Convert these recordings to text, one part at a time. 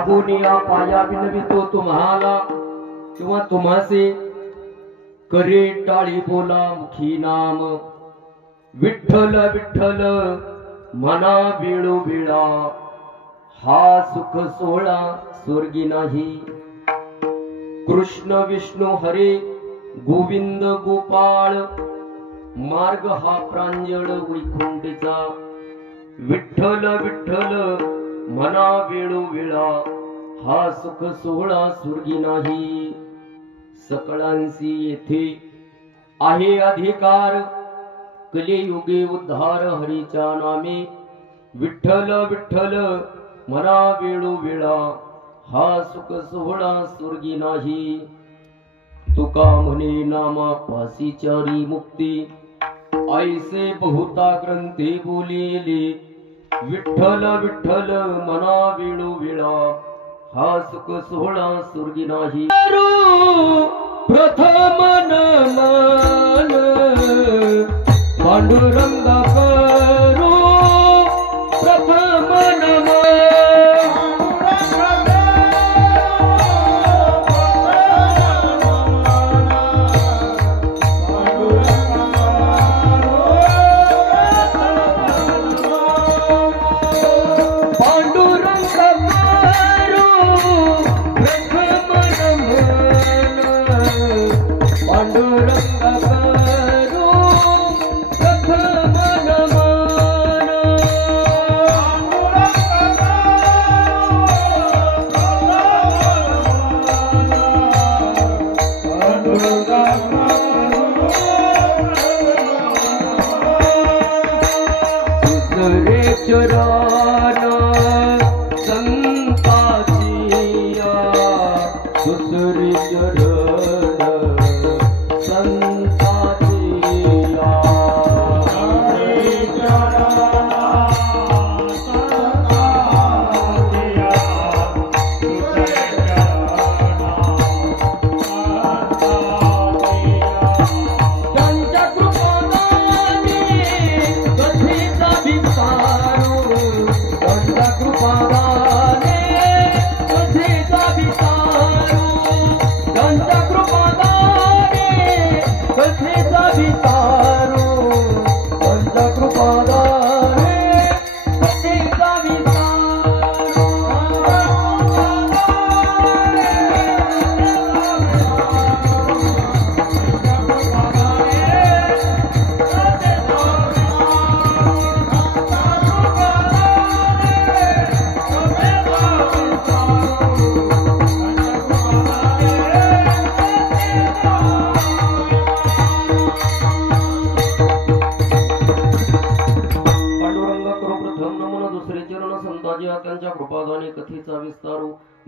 लागून या पाया विनवितो तुम्हाला किंवा तुम्हासे करे टाळी बोला मुखी नाम विठ्ठल विठ्ठल मना वेळोवेळा हा सुख सोहळा स्वर्गी नाही। कृष्ण विष्णू हरे गोविंद गोपाळ मार्ग हा प्रांजळ वैकुंठीचा विठ्ठल विठ्ठल मना वेळोवेळा हा सुख सोहळा स्वर्गी नाही। सकळांसी येथे आहे अधिकार कलियुगे उद्धार हरीच्या नामे विठ्ठल विठ्ठल मना वेळोवेळा हा सुख सोहळा स्वर्गी नाही। तुका म्हणे नामा पासी चारी मुक्ती ऐसे बहुता ग्रंथे बोलिले विठ्ठल विठ्ठल मना वेळोवेळा हा सुख सोहळा स्वर्गी नाही। प्रथम नमन पांडुरंग करू प्रथम नमन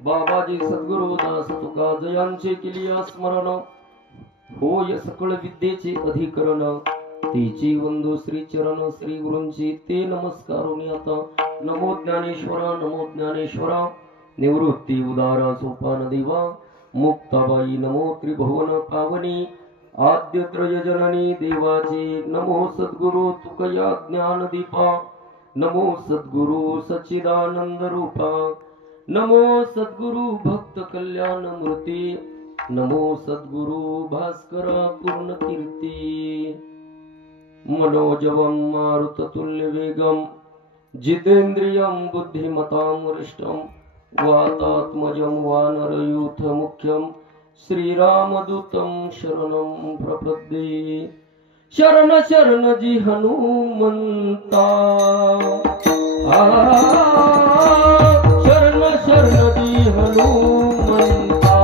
बाबाजी सद्गुरु दास तुका जयांचे केलिया स्मरण होय सकळ विद्येचे अधिकरण तेची वंदू श्री चरण श्री गुरूंची ते नमस्कारुनी आता नमो ज्ञानेश्वरा निवृत्ती उदारा सोपान देवा मुक्ताबाई नमो त्रिभुवन पावनी आद्य त्रय जननी देवाची नमो सद्गुरु तुकया ज्ञान दीपा नमो सद्गुरु सच्चिदानंद रूपा नमो सद्गुरु भक्त कल्याण मूर्ती नमो सद्गुरु भास्कर पूर्ण कीर्ती मनोजवं मारुततुल्य वेगं जितेन्द्रियं बुद्धिमतां वरिष्ठं वातात्मजं वानरयूथ मुख्यं श्रीरामदूतं शरणं प्रपद्ये। शरण शरण जी हनुमंता शरण शरण जी हनुमंता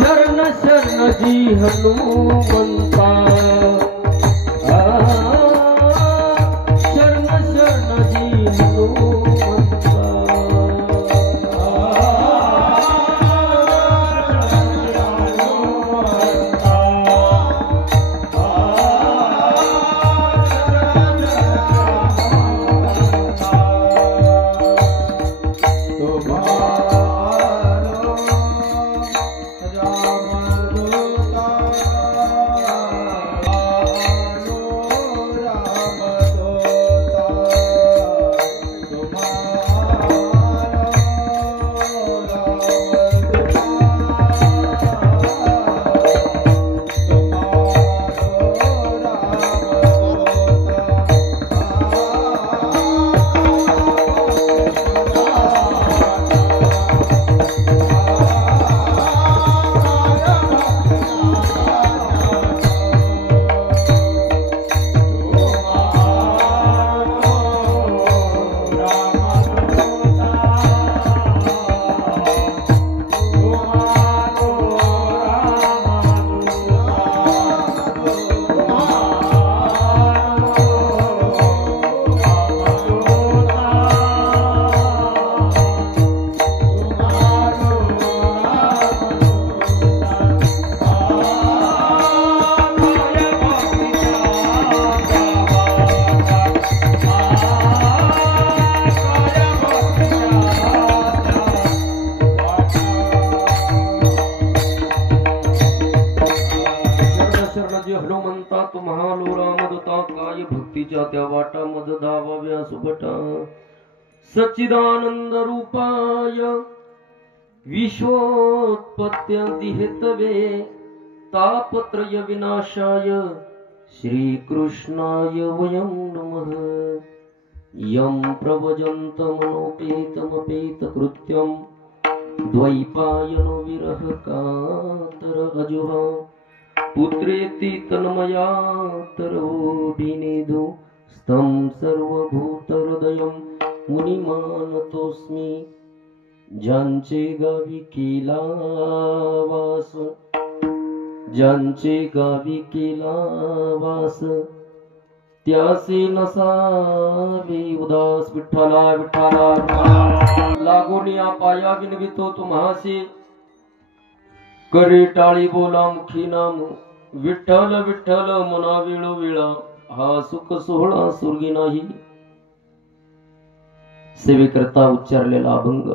शरण शरण जी हनुमंता शरण शरण जी हनुमंता। हनुमंता तुम्हा लोरामदता काय भक्तीच्या त्या वाटा मद धावाव्या सुभटा सच्चिदानंद रूपाय विश्वोत्पत्त्यादि हेतवे तापत्रय विनाशाय श्रीकृष्णाय वयं नमः। यं प्रव्रजन्तमनोपेतमपेतकृत्यं द्वैपायनो विरह कातर अजुहा पुत्रेति तन्मयातरोऽभिनेदु स्तं सर्वभूतहृदयं मुनिमानतोऽस्मि। ज्यांचे गावी केला वास ज्यांचे गावी केला वास त्यासे नसावे उदास। विठ्ठला विठ्ठला लागून या पाया विनवितो तुम्हासी करे टाळी बोला मुखी नाम विठ्ठल विठ्ठल मना वेळोवेळा हा सुख सोहळा स्वर्गी नाही। सेवेकरता उच्चारलेला अभंग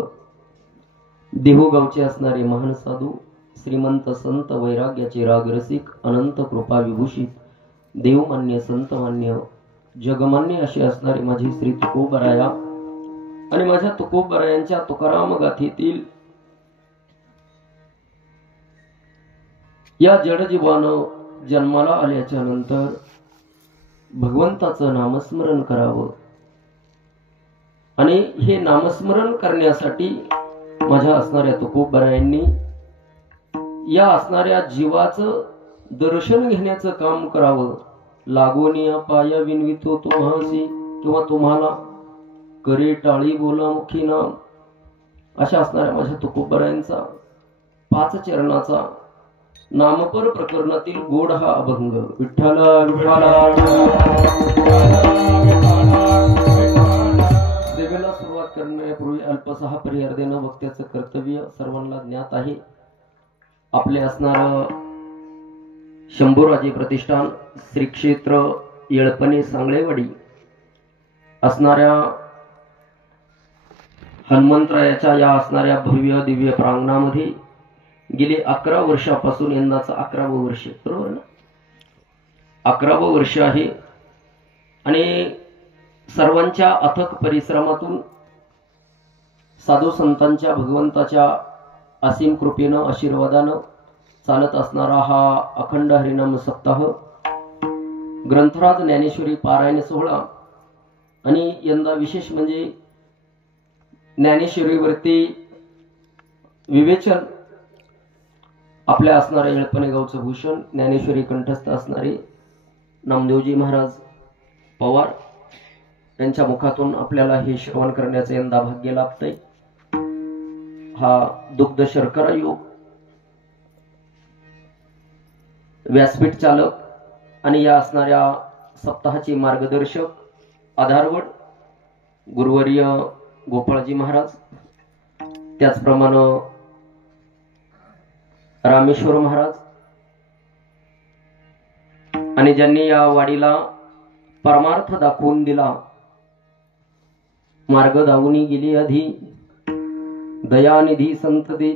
देहूगावचे असणारे महान साधू श्रीमंत संत वैराग्याचे राग रसिक अनंत कृपा विभूषित देवमान्य संतमान्य जगमान्य असे असणारे माझे श्री तुकोबराया आणि माझ्या तुकोबरायांच्या तुकाराम गाथेतील या जडजीवानं जन्माला आल्याच्या नंतर भगवंताचं नामस्मरण करावं आणि हे नामस्मरण करण्यासाठी माझ्या असणाऱ्या तुकोबरायांनी या असणाऱ्या जीवाचं दर्शन घेण्याचं काम करावं। लागोनिया पाया विनवितो तुम्हासी किंवा तुम्हाला करे टाळी बोला मुखी नाम अशा असणाऱ्या माझ्या तुकोबरायांचा 5 चरणाचा नामपर प्रकरणातील गोड हा अभंग विठ्ठला विठ्ठला। सेवेला सुरुवात करण्यापूर्वी अल्पसहा परिहार देणं वक्त्याचं कर्तव्य सर्वांना ज्ञात आहे। आपले असणारं शंभूराजे प्रतिष्ठान श्री क्षेत्र येळपणे सांगळेवाडी असणाऱ्या हनुमंतरायाच्या या असणाऱ्या भव्य दिव्य प्रांगणामध्ये गेली 11 वर्षापासून यंदाचं 11वं वर्ष बरोबर ना 11वं वर्ष आहे आणि सर्वांच्या अथक परिश्रमातून साधू संतांच्या भगवंताच्या असीम कृपेनं आशीर्वादानं चालत असणारा हा अखंड हरिनाम सप्ताह ग्रंथराज ज्ञानेश्वरी पारायण सोहळा आणि यंदा विशेष म्हणजे ज्ञानेश्वरीवरती विवेचन आपल्या असणाऱ्या येळपणे गावचं भूषण ज्ञानेश्वरी कंठस्थ असणारे नामदेवजी महाराज पवार यांच्या मुखातून आपल्याला हे श्रवण करण्याचं यंदा भाग्य लाभतंय। हा दुग्ध शर्करा योग व्यासपीठ चालक आणि या असणाऱ्या सप्ताहाचे मार्गदर्शक आधारवड गुरुवर्य गोपाळजी महाराज त्याचप्रमाणे रामेश्वर महाराज आणि ज्यांनी या वाडीला परमार्थ दाखवून दिला मार्ग दावूनी गेली आधी दयानिधी संत दे।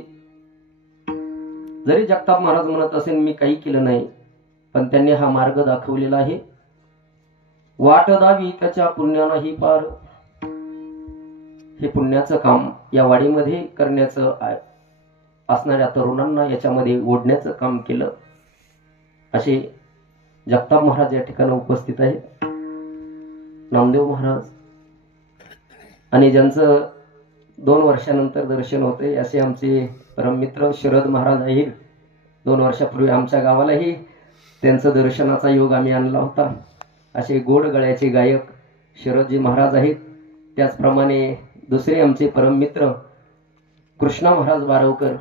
जरी जगताप महाराज म्हणत असेल मी काही केलं नाही पण त्यांनी हा मार्ग दाखवलेला आहे। वाट दावी त्याच्या पुण्यालाही पार हे पुण्याचं काम या वाडीमध्ये करण्याचं असणाऱ्या तरुणांना याच्यामध्ये ओढण्याचं काम केलं असे जगताप महाराज या ठिकाणी उपस्थित आहेत। नामदेव महाराज आणि ज्यांचं 2 वर्षानंतर दर्शन होते असे आमचे परममित्र शरद महाराज आहेत। 2 वर्षापूर्वी आमच्या गावालाही त्यांचं दर्शनाचा योग आम्ही आणला होता। असे गोड गळ्याचे गायक शरदजी महाराज आहेत। त्याचप्रमाणे दुसरे आमचे परममित्र कृष्णा महाराज बारवकर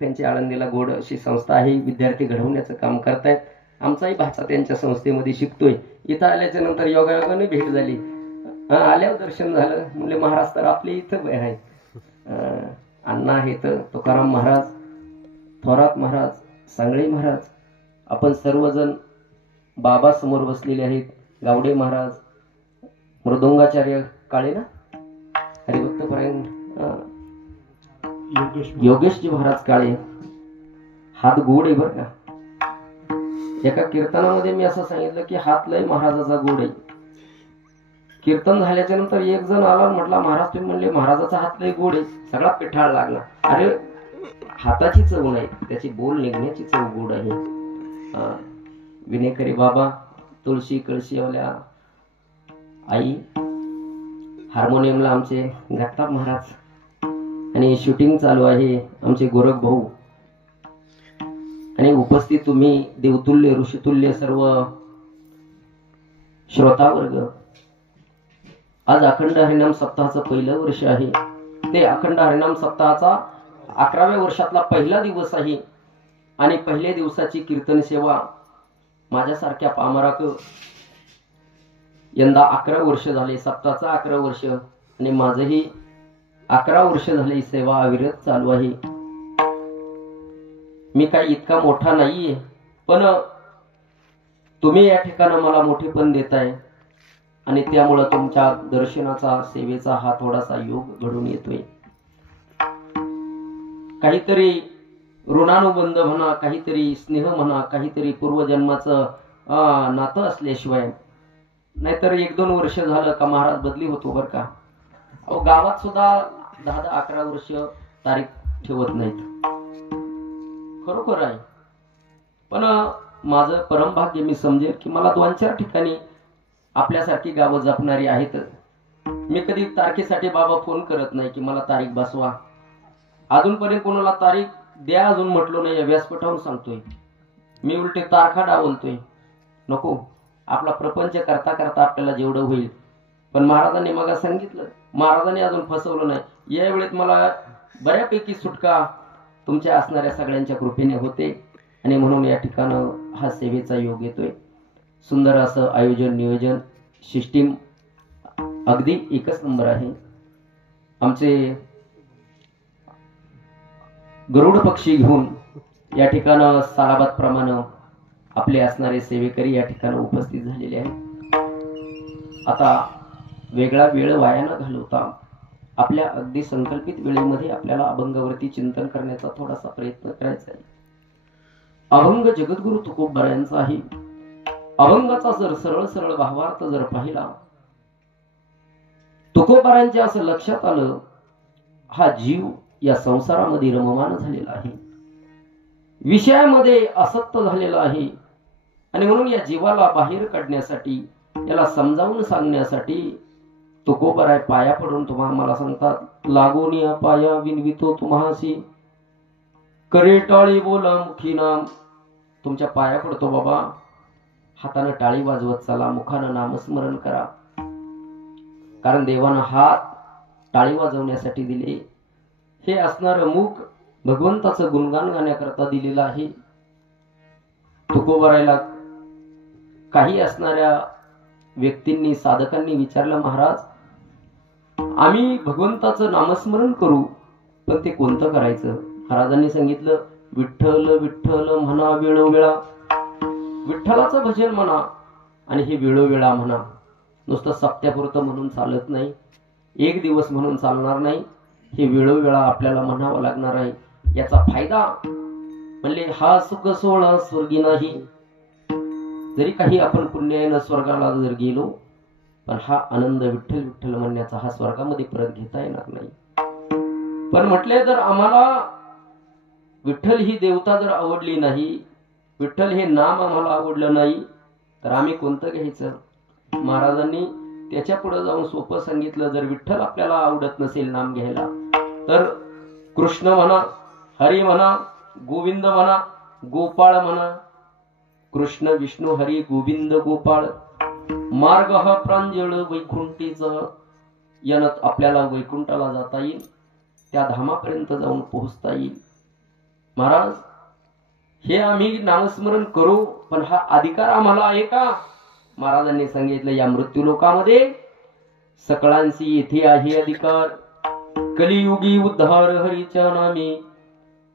त्यांची आळंदीला गोड अशी संस्था आहे विद्यार्थी घडवण्याचं काम करतायत। आमचाही भाचा त्यांच्या संस्थेमध्ये शिकतोय। इथं आल्याच्या नंतर योगायोगाने भेट झाली आल्यावर दर्शन झालं म्हणजे महाराज तर आपले इथं आहेत अण्णा आहेत तुकाराम महाराज थोरात महाराज सांगळे महाराज आपण सर्वजण बाबा समोर बसलेले आहेत। गावडे महाराज मृदुंगाचार्य काळे ना हरिभक्तपर्यंत योगेशजी महाराज काळे हात गोड आहे बरं का एका कीर्तनामध्ये मी असं सांगितलं की हात लय महाराजाचा गोड आहे. कीर्तन झाल्याच्या नंतर एक जण आला, म्हटला महाराज तुम्ही म्हणले महाराजाचा हात लय गोड आहे. सगळा पिठाळ लागला. अरे हाताची चव नाही, त्याची बोल निघण्याची चव गोड आहे. विनेकरी बाबा, तुळशी कळशीवाल्या आई, हार्मोनियमला आमचे जगताप महाराज, आणि शूटिंग चालू आहे आमचे गोरख भाऊ, आणि उपस्थित तुम्ही देवतुल्य ऋषितुल्य सर्व श्रोता वर्ग. आज अखंड हरिनाम सप्ताहाचं पहिलं वर्ष आहे. ते अखंड हरिनाम सप्ताहाचा 11व्या वर्षातला पहिला दिवस आहे. आणि पहिल्या दिवसाची कीर्तन सेवा माझ्यासारख्या पामराक यंदा 11 वर्ष झाले. सप्ताहाचं 11 वर्ष आणि माझंही 11 वर्ष झाले सेवा अविरत चालू आहे. मी काही इतका मोठा नाहीये, पण तुम्ही या ठिकाणी मला मोठेपण देताय आणि त्यामुळे तुमच्या दर्शनाचा सेवेचा हा थोडासा योग घडून येतोय. काहीतरी ऋणानुबंध म्हणा, काहीतरी स्नेह म्हणा, काहीतरी पूर्वजन्माचं नातं असल्याशिवाय, नाहीतर 1-2 वर्ष झालं का महाराज बदली होतो बरं का. अहो गावात सुद्धा 10-11 वर्ष तारीख ठेवत नाहीत. खरोखर आहे. पण माझं परमभाग्य मी समजेल की मला 2-4 ठिकाणी आपल्यासारखी गावं जपणारी आहेत. मी कधी तारखेसाठी बाबा फोन करत नाही की मला तारीख बसवा. अजूनपर्यंत कोणाला तारीख द्या अजून म्हटलो नाही. व्यासपीठावरून सांगतोय मी, उलटे तारखा डावलतोय. नको, आपला प्रपंच करता करता आपल्याला जेवढं होईल. पण महाराजांनी मग सांगितलं, महाराजांनी अजून फसवलं नाही. या वेळेत मला बऱ्यापैकी सुटका तुमच्या असणाऱ्या सगळ्यांच्या कृपेने होते आणि म्हणून या ठिकाणं हा सेवेचा योग येतोय. सुंदर असं आयोजन, नियोजन, सिस्टीम अगदी एकच नंबर आहे. आमचे गरुड पक्षी घेऊन या ठिकाणं साराबाद प्रमाणे आपले असणारे सेवेकरी या ठिकाणी उपस्थित झालेले आहेत. आता वेगळा वेळ वाया न घालवता आपल्या अगदी संकल्पित वेळेमध्ये आपल्याला अभंगावरती चिंतन करण्याचा थोडासा प्रयत्न करायचा आहे. अभंग जगद्गुरु तुकोबारायांचा आहे. अभंगाचा जर सरळ सरळ भावार्थ जर पाहिला, तुकोबारायांच्या असं लक्षात आलं, हा जीव या संसारामध्ये रममान झालेला आहे, विषयामध्ये आसक्त झालेला आहे. आणि म्हणून या जीवाला बाहेर काढण्यासाठी, याला समजावून सांगण्यासाठी तुकोबाराय पाया पडून तुम्हाला मला सांगतात, लागून या पाया विनवितो तुम्हासी, करे टाळी बोला मुखी नाम. तुमच्या पाया पडतो बाबा, हाताने टाळी वाजवत चला, मुखानं नामस्मरण करा. कारण देवानं हात टाळी वाजवण्यासाठी दिले. हे असणार मुख भगवंताचं गुणगान गाण्याकरता दिलेलं आहे. तुकोबारायला काही असणाऱ्या व्यक्तींनी, साधकांनी विचारलं, महाराज आम्ही भगवंताचं नामस्मरण करू, पण ते कोणतं करायचं? महाराजांनी सांगितलं, विठ्ठल विठ्ठल म्हणा वेळोवेळा. विठ्ठलाचं भजन म्हणा आणि हे वेळोवेळा म्हणा. नुसतं सप्त्यापुरतं म्हणून चालत नाही, एक दिवस म्हणून चालणार नाही. हे वेळोवेळा आपल्याला म्हणावं लागणार आहे. याचा फायदा म्हणले, हा सुख सोहळा स्वर्गी नाही. जरी काही आपण पुण्याने स्वर्गाला जर गेलो, पण हा आनंद विठ्ठल विठ्ठल म्हणण्याचा हा स्वर्गामध्ये परत घेता येणार नाही. पण म्हटले, जर आम्हाला विठ्ठल ही देवता जर आवडली नाही, विठ्ठल हे नाम आम्हाला आवडलं नाही, तर आम्ही कोणतं घ्यायचं? महाराजांनी त्याच्या पुढे जाऊन सोपं सांगितलं, जर विठ्ठल आपल्याला आवडत नसेल नाम घ्यायला, तर कृष्ण म्हणा, हरी म्हणा, गोविंद म्हणा, गोपाळ म्हणा. कृष्ण विष्णू हरी गोविंद गोपाळ, मार्ग हा प्रांजळ वैकुंठीचा. यानं आपल्याला वैकुंठाला जाता येईल, त्या धामापर्यंत जाऊन पोहोचता येईल. महाराज हे आम्ही नामस्मरण करू, पण हा अधिकार आम्हाला आहे का? महाराजांनी सांगितलं, या मृत्यू लोकामध्ये सकळांशी येथे आहे अधिकार. कलियुगी उद्धार हरीच्या नामी.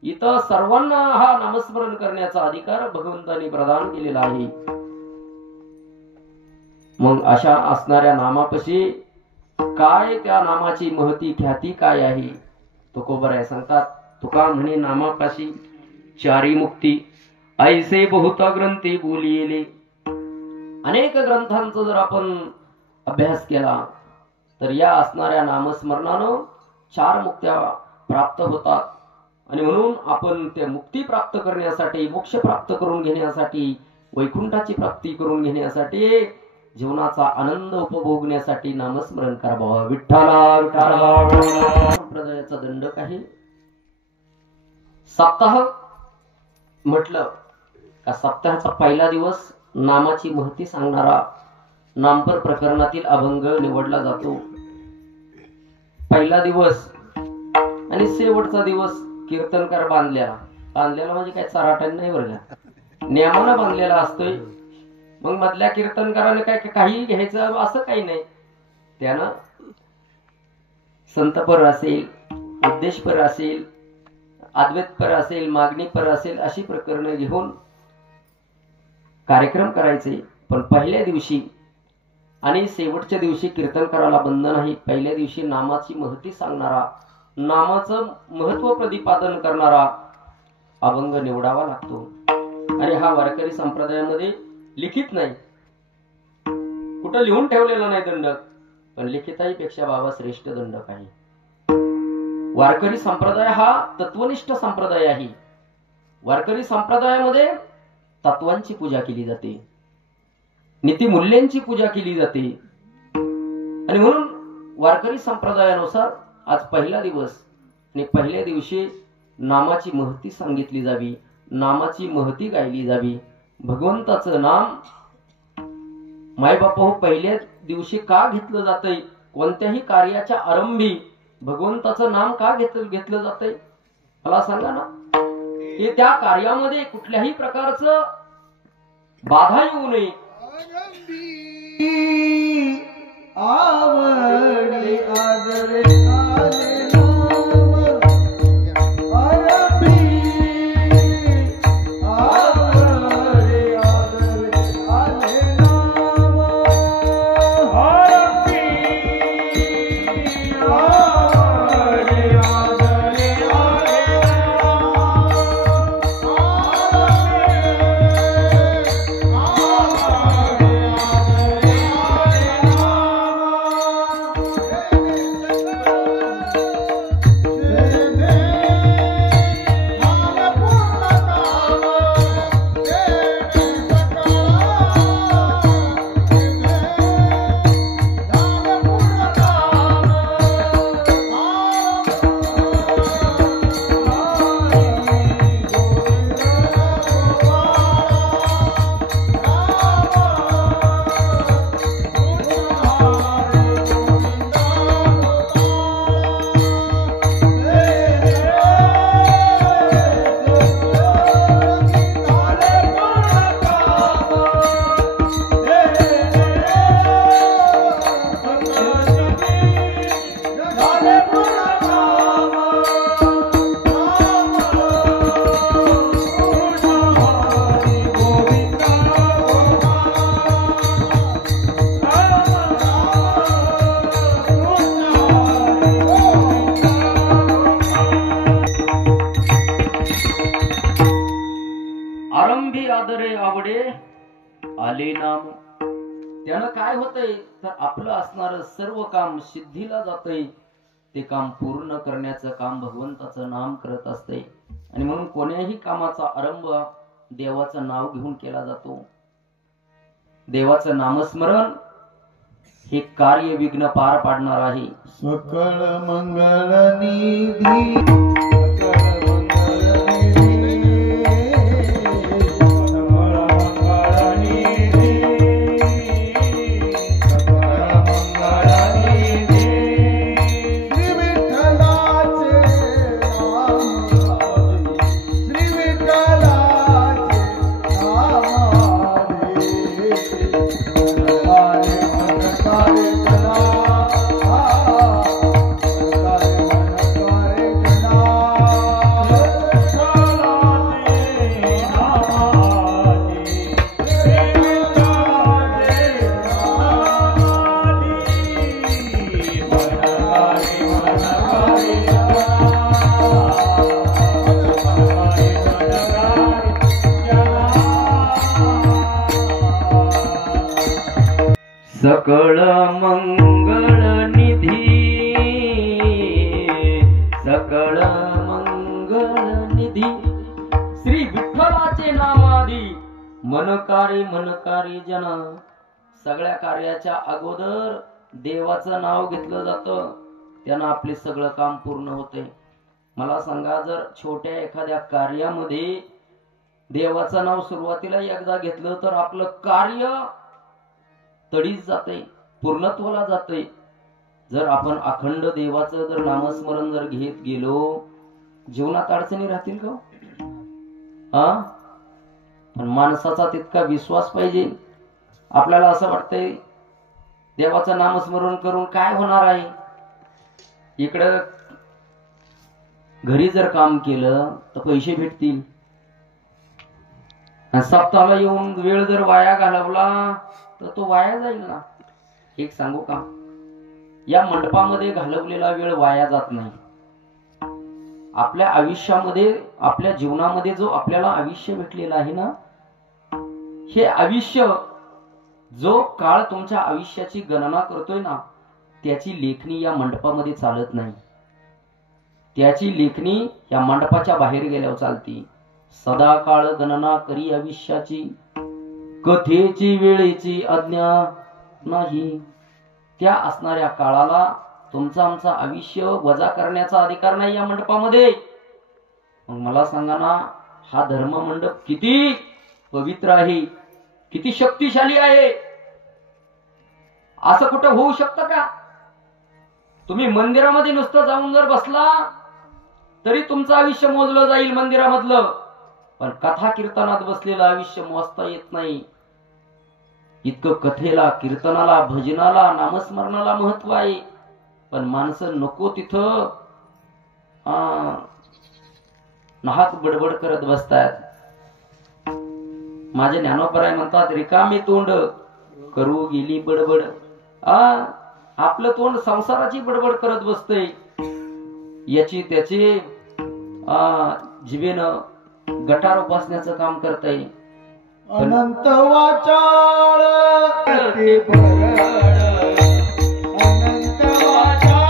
इथं सर्वांना हा नामस्मरण करण्याचा अधिकार भगवंतांनी प्रदान केलेला आहे. मग अशा असणाऱ्या नामापाशी काय, त्या नामाची महती ख्याती काय आहे? तुकोबाराय सांगतात, तुका म्हणे नामापाशी चारी मुक्ती. ऐसे बहुता ग्रंथी बोलिले. अनेक ग्रंथांचा जर आपण अभ्यास केला तर या असणाऱ्या नामस्मरणानं 4 मुक्त्या प्राप्त होतात. आणि म्हणून आपण त्या मुक्ती प्राप्त करण्यासाठी, मोक्ष प्राप्त करून घेण्यासाठी, वैकुंठाची प्राप्ती करून घेण्यासाठी, जीवनाचा आनंद उपभोगण्यासाठी नामस्मरण करावं. विठ्ठला विठ्ठला. संप्रदायाचा दंडक आहे. सप्ताह म्हटलं का सप्ताहाचा पहिला दिवस नामाची महती सांगणारा नामपर प्रकरणातील अभंग निवडला जातो. पहिला दिवस आणि शेवटचा दिवस कीर्तनकार बांधलेला म्हणजे काय चराटण नाही बरं का, नियमानं बांधलेला असतोय. मग मधल्या कीर्तनकाराने काय काही घ्यायचं असं काही नाही. त्यानं संतपर असेल, उद्देशपर असेल, अद्वैतपर असेल, मागणीपर असेल, अशी प्रकरणं घेऊन कार्यक्रम करायचे. पण पहिल्या दिवशी आणि शेवटच्या दिवशी कीर्तनकाराला बंद नाही. पहिल्या दिवशी नामाची महती सांगणारा, नामाचं महत्व प्रतिपादन करणारा अभंग निवडावा लागतो. आणि हा वारकरी संप्रदायामध्ये लिखित नाही, कुठं लिहून ठेवलेला नाही दंडक, पण लिखिताही पेक्षा बाबा श्रेष्ठ दंडक आहे. वारकरी संप्रदाय हा तत्वनिष्ठ संप्रदाय आहे. वारकरी संप्रदायामध्ये तत्वांची पूजा केली जाते, नीतिमूल्यांची पूजा केली जाते. आणि म्हणून वारकरी संप्रदायानुसार आज पहिला दिवस आणि पहिल्या दिवशी नामाची महती सांगितली जावी, नामाची महती गायली जावी. भगवंताचं नाम मायबाप हो पहिल्या दिवशी का घेतलं जातंय, कोणत्याही कार्याच्या आरंभी भगवंताचं नाम का घेतलं जातंय मला सांगा ना. हे त्या कार्यामध्ये कुठल्याही प्रकारचं बाधा येऊ नये. आवडे आदरे आले नाम. त्यानं काय होतंय तर आपलं असणारं सर्व काम सिद्धीला जातंय. ते काम पूर्ण करण्याचं काम भगवंताचं नाम करत असते. आणि म्हणून कोण्याही कामाचा आरंभ देवाचं नाव घेऊन केला जातो. देवाचं नामस्मरण हे कार्य विघ्न पार पाडणार आहे. सकळ मंगल निधी सकळ मंगळ निधी, सकळ मंगळ निधी, श्री विठ्ठलाचे नामादी मनकारी जना. सगळ्या कार्याच्या अगोदर देवाचं नाव घेतलं जातं, त्यानं आपले सगळं काम पूर्ण होते. मला सांगा, जर छोट्या एखाद्या कार्यामध्ये देवाचं नाव सुरुवातीला एकदा घेतलं तर आपलं कार्य तडीच जाते, पूर्णत्वाला जाते. जर आपण अखंड देवाचं जर नामस्मरण जर घेत गेलो, जीवनात अडचणी राहतील का? हा, पण माणसाचा तितका विश्वास पाहिजे. आपल्याला असं वाटतंय देवाचं नामस्मरण करून काय होणार आहे. इकडं घरी जर काम केलं तर पैसे भेटतील, सप्ताहाला येऊन वेळ जर वाया घालवला तर तो वाया जाईल ना. एक सांगू का, या मंडपामध्ये घालवलेला वेळ वाया जात नाही. आपल्या आयुष्यामध्ये, आपल्या जीवनामध्ये जो आपल्याला आयुष्य भेटलेला आहे ना, हे आयुष्य, जो काळ तुमच्या आयुष्याची गणना करतोय ना, त्याची लेखणी या मंडपामध्ये चालत नाही. त्याची लेखणी या मंडपाच्या बाहेर गेल्यावर चालती. सदा काळ गणना करी आयुष्याची, कथेची वेळेची आज्ञा नाही. त्या असणाऱ्या काळाला तुमचं आमचं आयुष्य वजा करण्याचा अधिकार नाही या मंडपामध्ये. मग मला सांगा ना, हा धर्म मंडप किती पवित्र आहे, किती शक्तिशाली आहे. असं कुठं होऊ शकतं का? तुम्ही मंदिरामध्ये नुसतं जाऊन जर बसला तरी तुमचं आयुष्य मोजलं जाईल मंदिरामधलं, पण कथा कीर्तनात बसलेलं आयुष्य मोजता येत नाही. इतकं कथेला, कीर्तनाला, भजनाला, नामस्मरणाला महत्व आहे. पण माणसं नको तिथं नाहक बडबड करत बसतात. माझे ज्ञानोबराय म्हणतात, रिकामी तोंड करू गेली बडबड. आपलं तोंड संसाराची बडबड करत बसतंय, याची त्याची जिभेनं गटार उपासण्याचं काम करताय. अनंत वाचाळ ते भरड, अनंत वाचाळ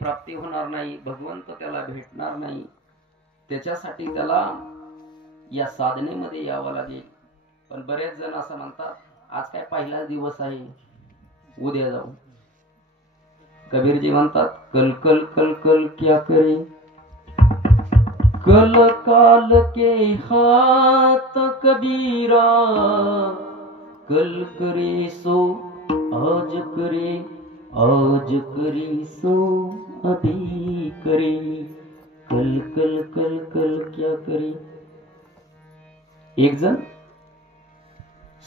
प्राप्ती होणार नाही, भगवंत त्याला भेटणार नाही. त्याच्यासाठी त्याला या साधनेमध्ये यावं लागेल. पण बरेच जण असं म्हणतात, आज काय पहिलाच दिवस आहे, उद्या जाऊ. कबीरजी म्हणतात, कल कल कल कल क्या करे, कल काल के हाथ कबीरा, कल करे सो आज करे, आज करे सो अभी करे, कल कल कल कल क्या करे. एक जण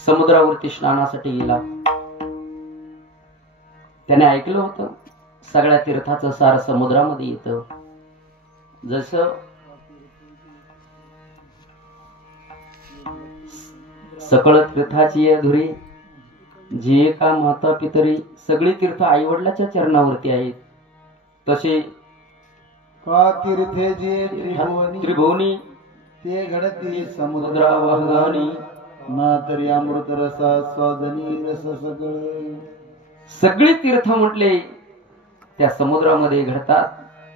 समुद्रावरती स्नानासाठी गेला. त्याने ऐकलं होतं सगळ्या तीर्थाचं सार समुद्रामध्ये येतं. जसं सकळ तीर्थाची धुरी, जे का माता पितरी, सगळी तीर्थ आई वडिलाच्या चरणावरती आहेत. तसे का तीर्थे जे त्रिभुवनी ते घडती समुद्रावाहगानी, ना तरी अमृत रसा स्वादनी रस सगळ. सगळी तीर्थ म्हटले त्या समुद्रामध्ये घडतात.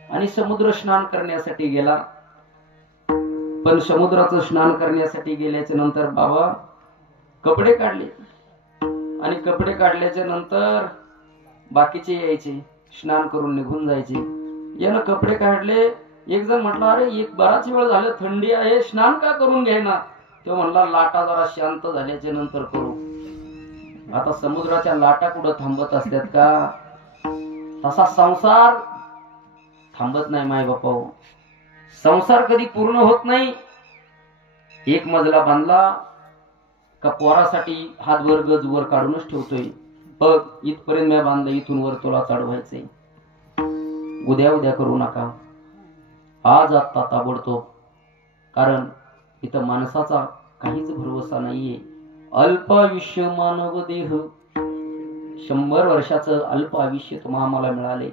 आणि समुद्र स्नान करण्यासाठी गेला. पण समुद्राचं स्नान करण्यासाठी गेल्याच्या नंतर बाबा कपडे काढले, आणि कपडे काढल्याच्या नंतर बाकीचे यायचे, स्नान करून निघून जायचे. यानं कपडे काढले. एक जण म्हटलं, अरे एक बराच वेळ झालं, थंडी आहे, स्नान का करून घ्यायना. तो म्हणला, लाटा जरा शांत झाल्याच्या नंतर करू. आता समुद्राच्या लाटा कुठं थांबत असतात का? तसा संसार थांबत नाही माय बापा. संसार कधी पूर्ण होत नाही. एक मजला बांधला का पोरासाठी हात वर गज वर काढूनच ठेवतोय. बघ इथपर्यंत मी बांधलं, इथून वर तुला चढवायचंय. उद्या उद्या करू नका, आज आत्ता ताबडतोब. कारण इथं माणसाचा काहीच भरवसा नाहीये. अल्प आयुष्य मानव देह. 100 वर्षाचं अल्प आयुष्य तुम्हाला आम्हाला मिळाले.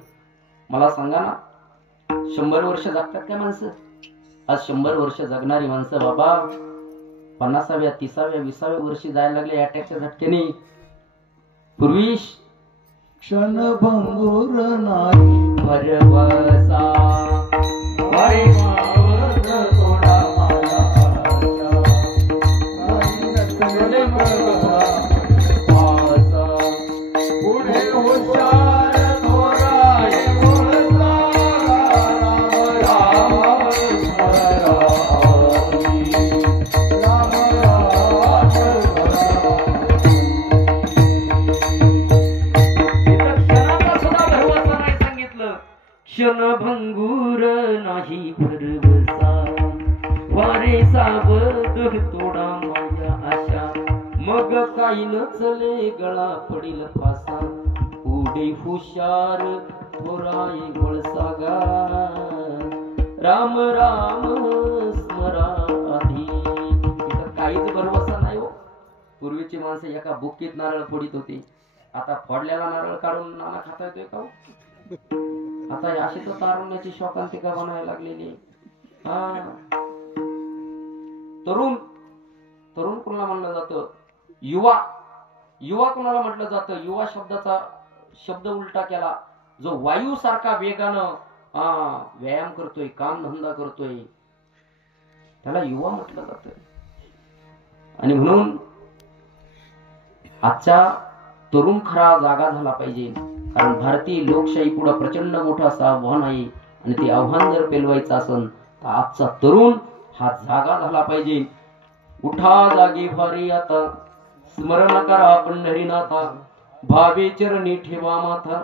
मला सांगा ना, 100 वर्ष जगतात का माणसं? आज 100 वर्ष जगणारी माणसं बाबा 50व्या 30व्या 20व्या वर्षी जायला लागले अटॅकच्या झटक्याने. पूर्वी क्षणभंगुर नाही भरवसा वारे मावत थोडा माझा आशा. पुढे हुशार थोरा हे बोलता राम क्षणभंगूर नाही भरवसा वारे सावध तोडा माझ्या आशा. मग काही नचले गळा पडील फासा. पुढे हुशार थोराय वळसागा राम राम स्मरा आधी. इथं काहीच भरवसा नाही हो. पूर्वीची माणसं एका बुक्कीत नारळ फोडीत होती. आता फोडलेला नारळ काढून नाना खाता येतोय का? आता अशी तर तारुण्याची शोकांतिका बनायला लागलेली. तरुण तरुण कुणाला म्हणलं जातं? युवा. युवा कुणाला म्हटलं जातं? युवा शब्दाचा शब्द उलटा केला. जो वायू सारखा वेगानं व्यायाम करतोय, काम धंदा करतोय, त्याला युवा म्हटलं जातं. आणि म्हणून आजचा तरुण खरा जागा झाला पाहिजे. कारण भारतीय लोकशाही पुढे प्रचंड मोठं असं आव्हान आहे. आणि ते आव्हान जर पेलवायचं असेल तर आजचा तरुण हा जागा झाला पाहिजे. उठा जागी भारी आता, स्मरण करा पंढरीनाथा. भावे चरणी ठेवा माथा,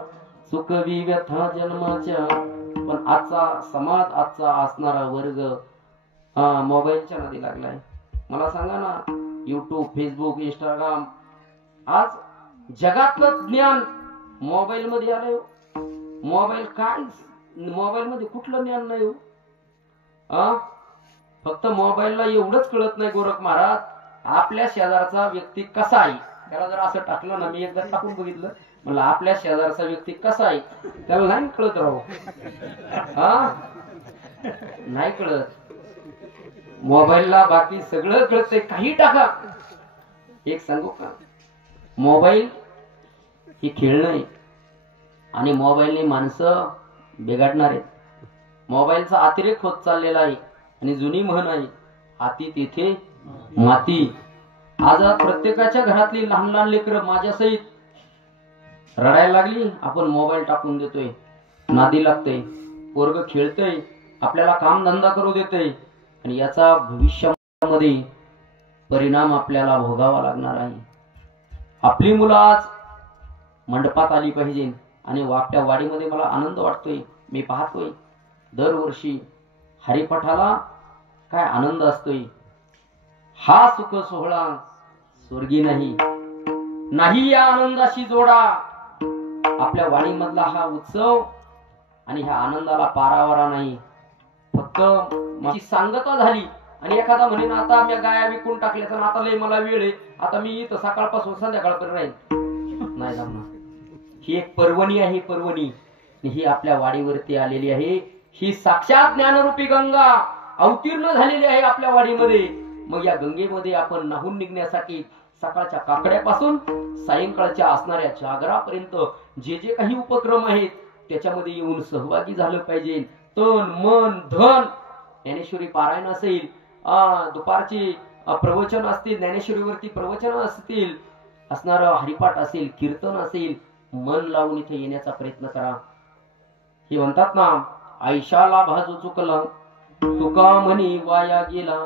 सुखवी व्यथा जन्माच्या. पण आजचा समाज, आजचा असणारा वर्ग मोबाईलच्या नादी लागलाय. मला सांगा ना, युट्यूब, फेसबुक, इंस्टाग्राम, आज जगातलं ज्ञान मोबाईल मध्ये आलंय. मोबाईल काय, मोबाईल मध्ये कुठलं ज्ञान नाही हो. फक्त मोबाईलला एवढंच कळत नाही गोरख महाराज, आपल्या शेजारचा व्यक्ती कसा आहे. त्याला जर असं टाकलं ना, मी एकदा टाकून बघितलं, म्हणलं आपल्या शेजारचा व्यक्ती कसा आहे, त्याला नाही कळत राहू. नाही कळत. मोबाईलला बाकी सगळं कळतंय, काही टाका. एक सांगू का, मोबाईल ही खेळणं आहे आणि मोबाईलने माणसं बिघडणार आहेत. मोबाईलचा अतिरेक होत चाललेला आहे. आणि जुनी म्हण आहे, हाती तेथे माती. आज प्रत्येकाच्या घरातली लहान लहान लेकरं माझ्यासहित रडायला लागली. आपण मोबाईल टाकून देतोय, नादी लागतोय. पोरग खेळतय, आपल्याला काम धंदा करू देतोय. आणि याचा भविष्यामध्ये परिणाम आपल्याला भोगावा लागणार आहे. आपली मुलं आज मंडपात आली पाहिजे. आणि वाकट्या वाडीमध्ये मला आनंद वाटतोय. मी पाहतोय दरवर्षी हरिपाठाला काय आनंद असतोय. हा सुख सोहळा स्वर्गी नाही, नाही या आनंदाशी जोडा. आपल्या वाडीमधला हा उत्सव आणि ह्या आनंदाला पारावारा नाही. फक्त माझी सांगता झाली आणि एखादा म्हणे ना, आता मी गाया विकून टाकल्या तर आता लय मला वेळ आहे, आता मी इथं सकाळपासून संध्याकाळपर्यंत राहील, नाही जमणार. ही एक पर्वणी आहे, पर्वणी. ही आपल्या वाडीवरती आलेली आहे. ही साक्षात ज्ञानरूपी गंगा अवतीर्ण झालेली आहे आपल्या वाडीमध्ये. मग या गंगेमध्ये आपण न्हाऊन निघण्यासाठी सकाळच्या काकड्यापासून सायंकाळच्या असणाऱ्या जागरापर्यंत जे जे काही उपक्रम आहेत त्याच्यामध्ये येऊन सहभागी झालं पाहिजे. तन मन धन. ज्ञानेश्वरी पारायण असेल, दुपारची प्रवचन असतील, ज्ञानेश्वरीवरती प्रवचन असतील, असणारं हरिपाठ असेल, कीर्तन असेल, मन लावून इथे येण्याचा प्रयत्न करा. हे म्हणतात ना, आयशाला भाजू चुकला तुका म्हणी वाया गेला.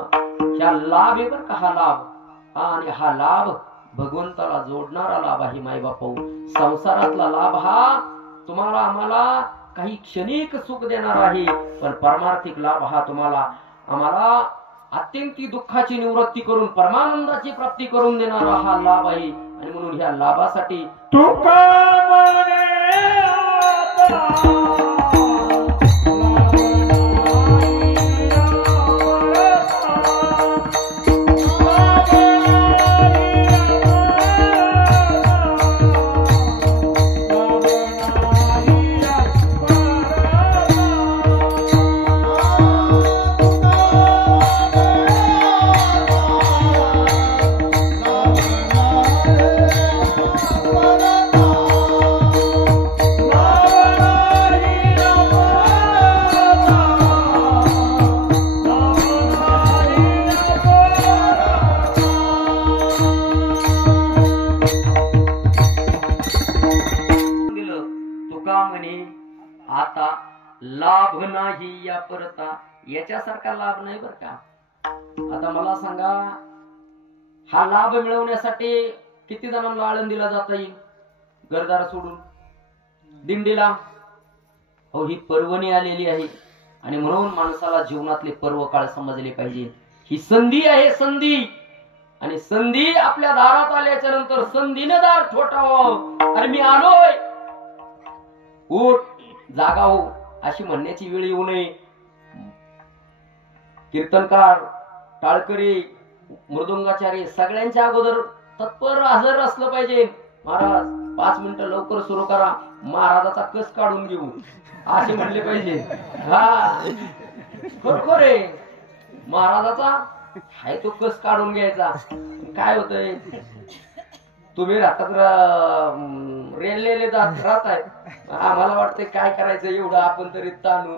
ह्या लाभ आहे बर का, हा लाभ. आणि हा लाभ भगवंताला जोडणारा लाभ आहे मायबापू. संसारातला लाभ हा तुम्हाला आम्हाला काही क्षणिक सुख देणार आहे, पण परमार्थिक लाभ हा तुम्हाला आम्हाला अत्यंत दुःखाची निवृत्ती करून परमानंदाची प्राप्ती करून देणारा हा लाभ आहे. आणि म्हणून ह्या लाभासाठी आता लाभ नाही या परता, याच्यासारखा लाभ नाही बर का. आता मला सांगा, हा लाभ मिळवण्यासाठी किती जणांना आळंदीला जाता येईल घरदार सोडून दिंडीला? हो, ही पर्वणी आलेली आहे. आणि म्हणून माणसाला जीवनातले पर्व काळ समजले पाहिजे. ही संधी आहे, संधी. आणि संधी आपल्या दारात आल्याच्या नंतर संधीने दार ठोठावं. अरे मी आलोय, उठ जागा हो अशी म्हणण्याची वेळ येऊ नये. कीर्तनकार, टाळकरी, मृदुंगाचारी सगळ्यांच्या अगोदर तत्पर हजर असलं पाहिजे. महाराज 5 मिनिटं लवकर सुरू करा, महाराजाचा कस काढून घेऊ असे म्हणले पाहिजे. हा खरोखर आहे, महाराजाचा हाय तो कस काढून घ्यायचा. काय होतंय, तुम्ही राहतात रेललेले राहताय, आम्हाला वाटतंय काय करायचं एवढं आपण तरी ताणून.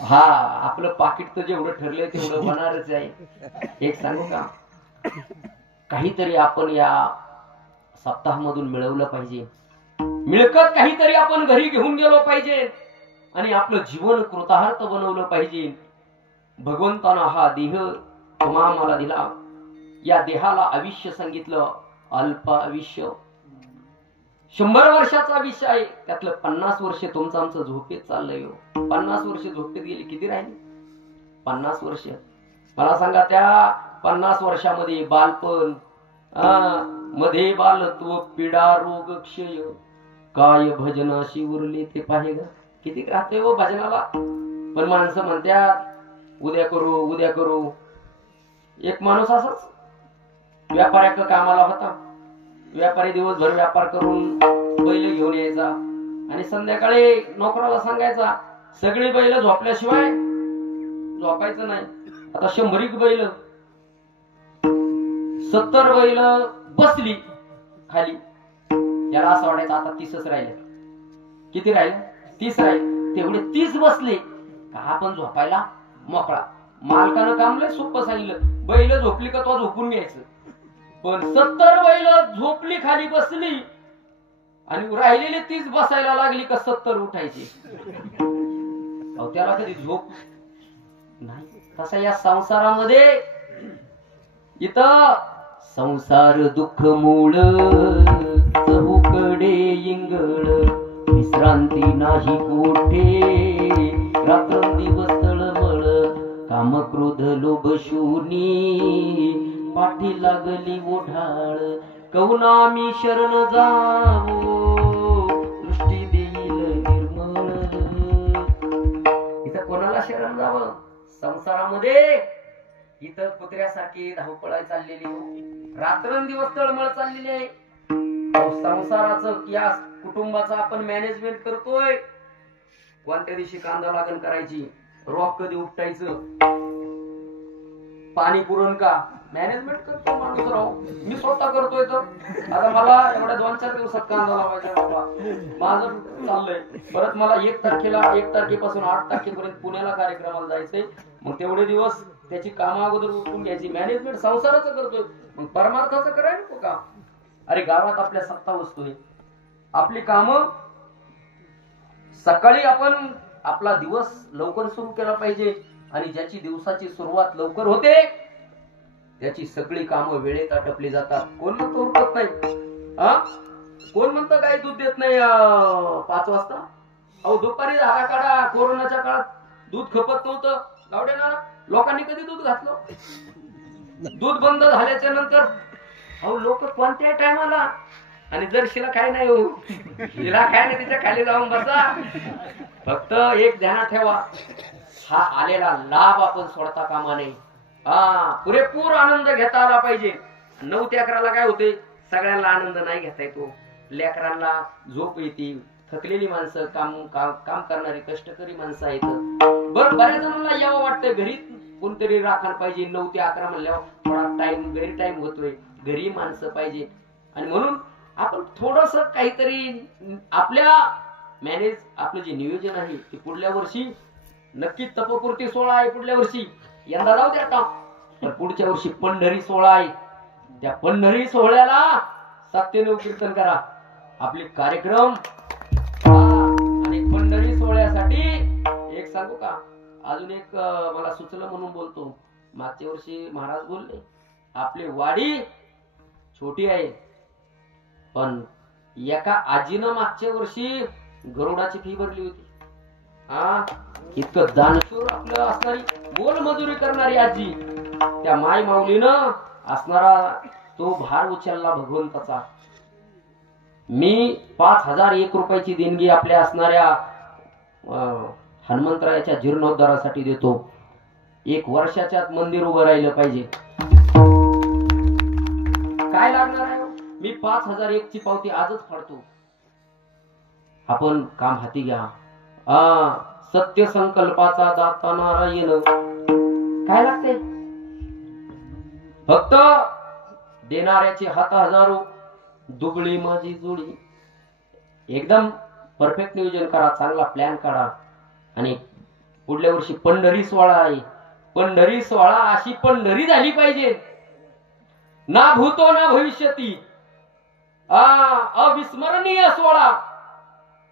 हा, आपलं पाकिट तर जेवढं ठरलंय तेवढं होणारच आहे. एक सांगू का, काहीतरी आपण या सप्ताहामधून मिळवलं पाहिजे. मिळकत काहीतरी आपण घरी घेऊन गेलो पाहिजे आणि आपलं जीवन कृतार्थ बनवलं पाहिजे. भगवंतानं हा देह तुम्हाला दिला, या देहाला आयुष्य सांगितलं अल्प आयुष्य. 100 वर्षाचा आयुष्य आहे, त्यातलं 50 वर्ष तुमचं आमचं झोपेत चाललंय. 50 वर्ष झोपेत गेली, किती राहिली? 50 वर्ष. मला सांगा, त्या 50 वर्षामध्ये बालपण, मध्ये बालत्व, पिडा, रोग, क्षय, काय भजनाशी उरले ते पाहे ग. किती राहते हो भजनाला. पण माणसं म्हणतात उद्या करू उद्या करू. एक माणूस असाच व्यापाऱ्याकडे कामाला होता. व्यापारी दिवसभर व्यापार करून बैल घेऊन यायचा आणि संध्याकाळी नोकराला सांगायचा सगळी बैल झोपल्याशिवाय झोपायचं नाही. आता 100 बैल, 70 बैल बसली खाली. याला असं वाटायचं आता 30च राहिले. किती राहिले? 30 राहिले. तेवढे 30 बसले का आपण झोपायला मोकळा. मालकानं काम लय सोपं सांगितलं, बैल झोपली का तो झोपून घ्यायचं. पण 70 बैल झोपली खाली बसली आणि राहिलेले 30 बसायला लागली का 70 उठायची. त्याला कधी झोप नाही. तसा या संसारामध्ये इथं संसार दुःख मूळ, चहूकडे इंगळ, विश्रांती नाही कोठे, रात्रंदिवस तळमळ, काम क्रोध लोभ शूनी, पाठी लागली ओढाळ, कौना मी शरण जावो, दृष्टी देईल निर्मळ. इथं कोणाला शरण जावं? संसारामध्ये इथं कुत्र्यासारखी धावपळ चाललेली हो, रात्रंदिवस तळमळ चाललेली आहे. संसाराचं या कुटुंबाचं आपण मॅनेजमेंट करतोय. कोणत्या दिवशी कांदा लागण करायची, रोग कधी उपटायचं, पाणी पुरण का, मॅनेजमेंट करतो माणूस. राव मी स्वतः करतोय. तर आता मला एवढ्या 2-4 दिवसात कांदा लावायचा बाबा, माझं चाललंय. परत मला 1 तारखेपासून 8 तारखेपर्यंत पुण्याला कार्यक्रमाला जायचंय. मग तेवढे दिवस त्याची कामं अगोदर उठून घ्यायची. मॅनेजमेंट संसाराचं करतोय, मग परमार्थाचं करायला नको का? अरे गावात आपल्या सत्ता बसतोय, आपली कामं सकाळी आपण आपला दिवस लवकर सुरू केला पाहिजे. आणि ज्याची दिवसाची सुरुवात लवकर होते त्याची सगळी कामं वेळेत आटपली जातात. कोण म्हणतो उरकत नाही? हा, कोण म्हणतं गाय दूध देत नाही 5 वाजता? अहो दुपारी धारा काढा. कोरोनाच्या काळात दूध खपत नव्हतं. गावड्याना लोकांनी कधी दूध घातलं? दूध बंद झाल्याच्या नंतर अहो लोक कोणत्याही टायमाला, आणि जर शिला काय नाही हो, शिला काय नाही तिच्या खाली जाऊन बसा. फक्त एक ध्यानात ठेवा, हा आलेला लाभ आपण सोडता कामा नये. पुरेपूर आनंद घेता आला पाहिजे. 9 ते 11ला काय होते, सगळ्यांना आनंद नाही घेता येतो. लेकरांना झोप येते, थकलेली माणसं, काम करणारी कष्टकरी माणसं आहेत. बरं, बऱ्याच जणांना यावं वाटतं, घरी कोणतरी राखायला पाहिजे. 9 ते 11 म्हणल्यावर थोडा टाइम गैर टाइम होतोय, घरी माणसं पाहिजे. आणि म्हणून आपण थोडस काहीतरी आपल्या मॅनेज, आपलं जे नियोजन आहे ते पुढल्या वर्षी नक्की. तपपूर्ती सोहळा आहे पुढल्या वर्षी, यंदा जाऊ द्या आता, पण पुढच्या वर्षी पंढरी सोहळा आहे. त्या पंढरी सोहळ्याला सत्यदेव कीर्तन करा, आपले कार्यक्रम. आणि पंढरी सोहळ्यासाठी एक सांगू का, अजून एक मला सुचलं म्हणून बोलतो. मागच्या वर्षी महाराज बोलले, आपली वाडी छोटी आहे, पण एका आजीनं मागच्या वर्षी गरुडाची फी भरली होती. इतकं दानशूर आपलं असणारी, मोलमजुरी करणारी आजी, त्या माय माऊलीनं असणारा तो भार उचलला भगवंताचा. मी 5001 रुपयाची देणगी आपल्या असणाऱ्या हनुमंतरायाच्या जीर्णोद्धारासाठी देतो. 1 वर्षाच्या मंदिर उभं राहिलं पाहिजे. काय लागणार आहे? मी 5001 ची पावती आजच फाडतो. आपण काम हाती घ्या. सत्य संकल्पाचा दाता नारायण. काय लागते? फक्त देणाऱ्याचे हात हजारो, दुबळी माझी जोडी. एकदम परफेक्ट नियोजन करा, चांगला प्लॅन काढा. आणि पुढल्या वर्षी पंढरी सोहळा आहे. पंढरी सोहळा अशी पंढरी झाली पाहिजे, ना भूतो ना भविष्यती, अविस्मरणीय सोहळा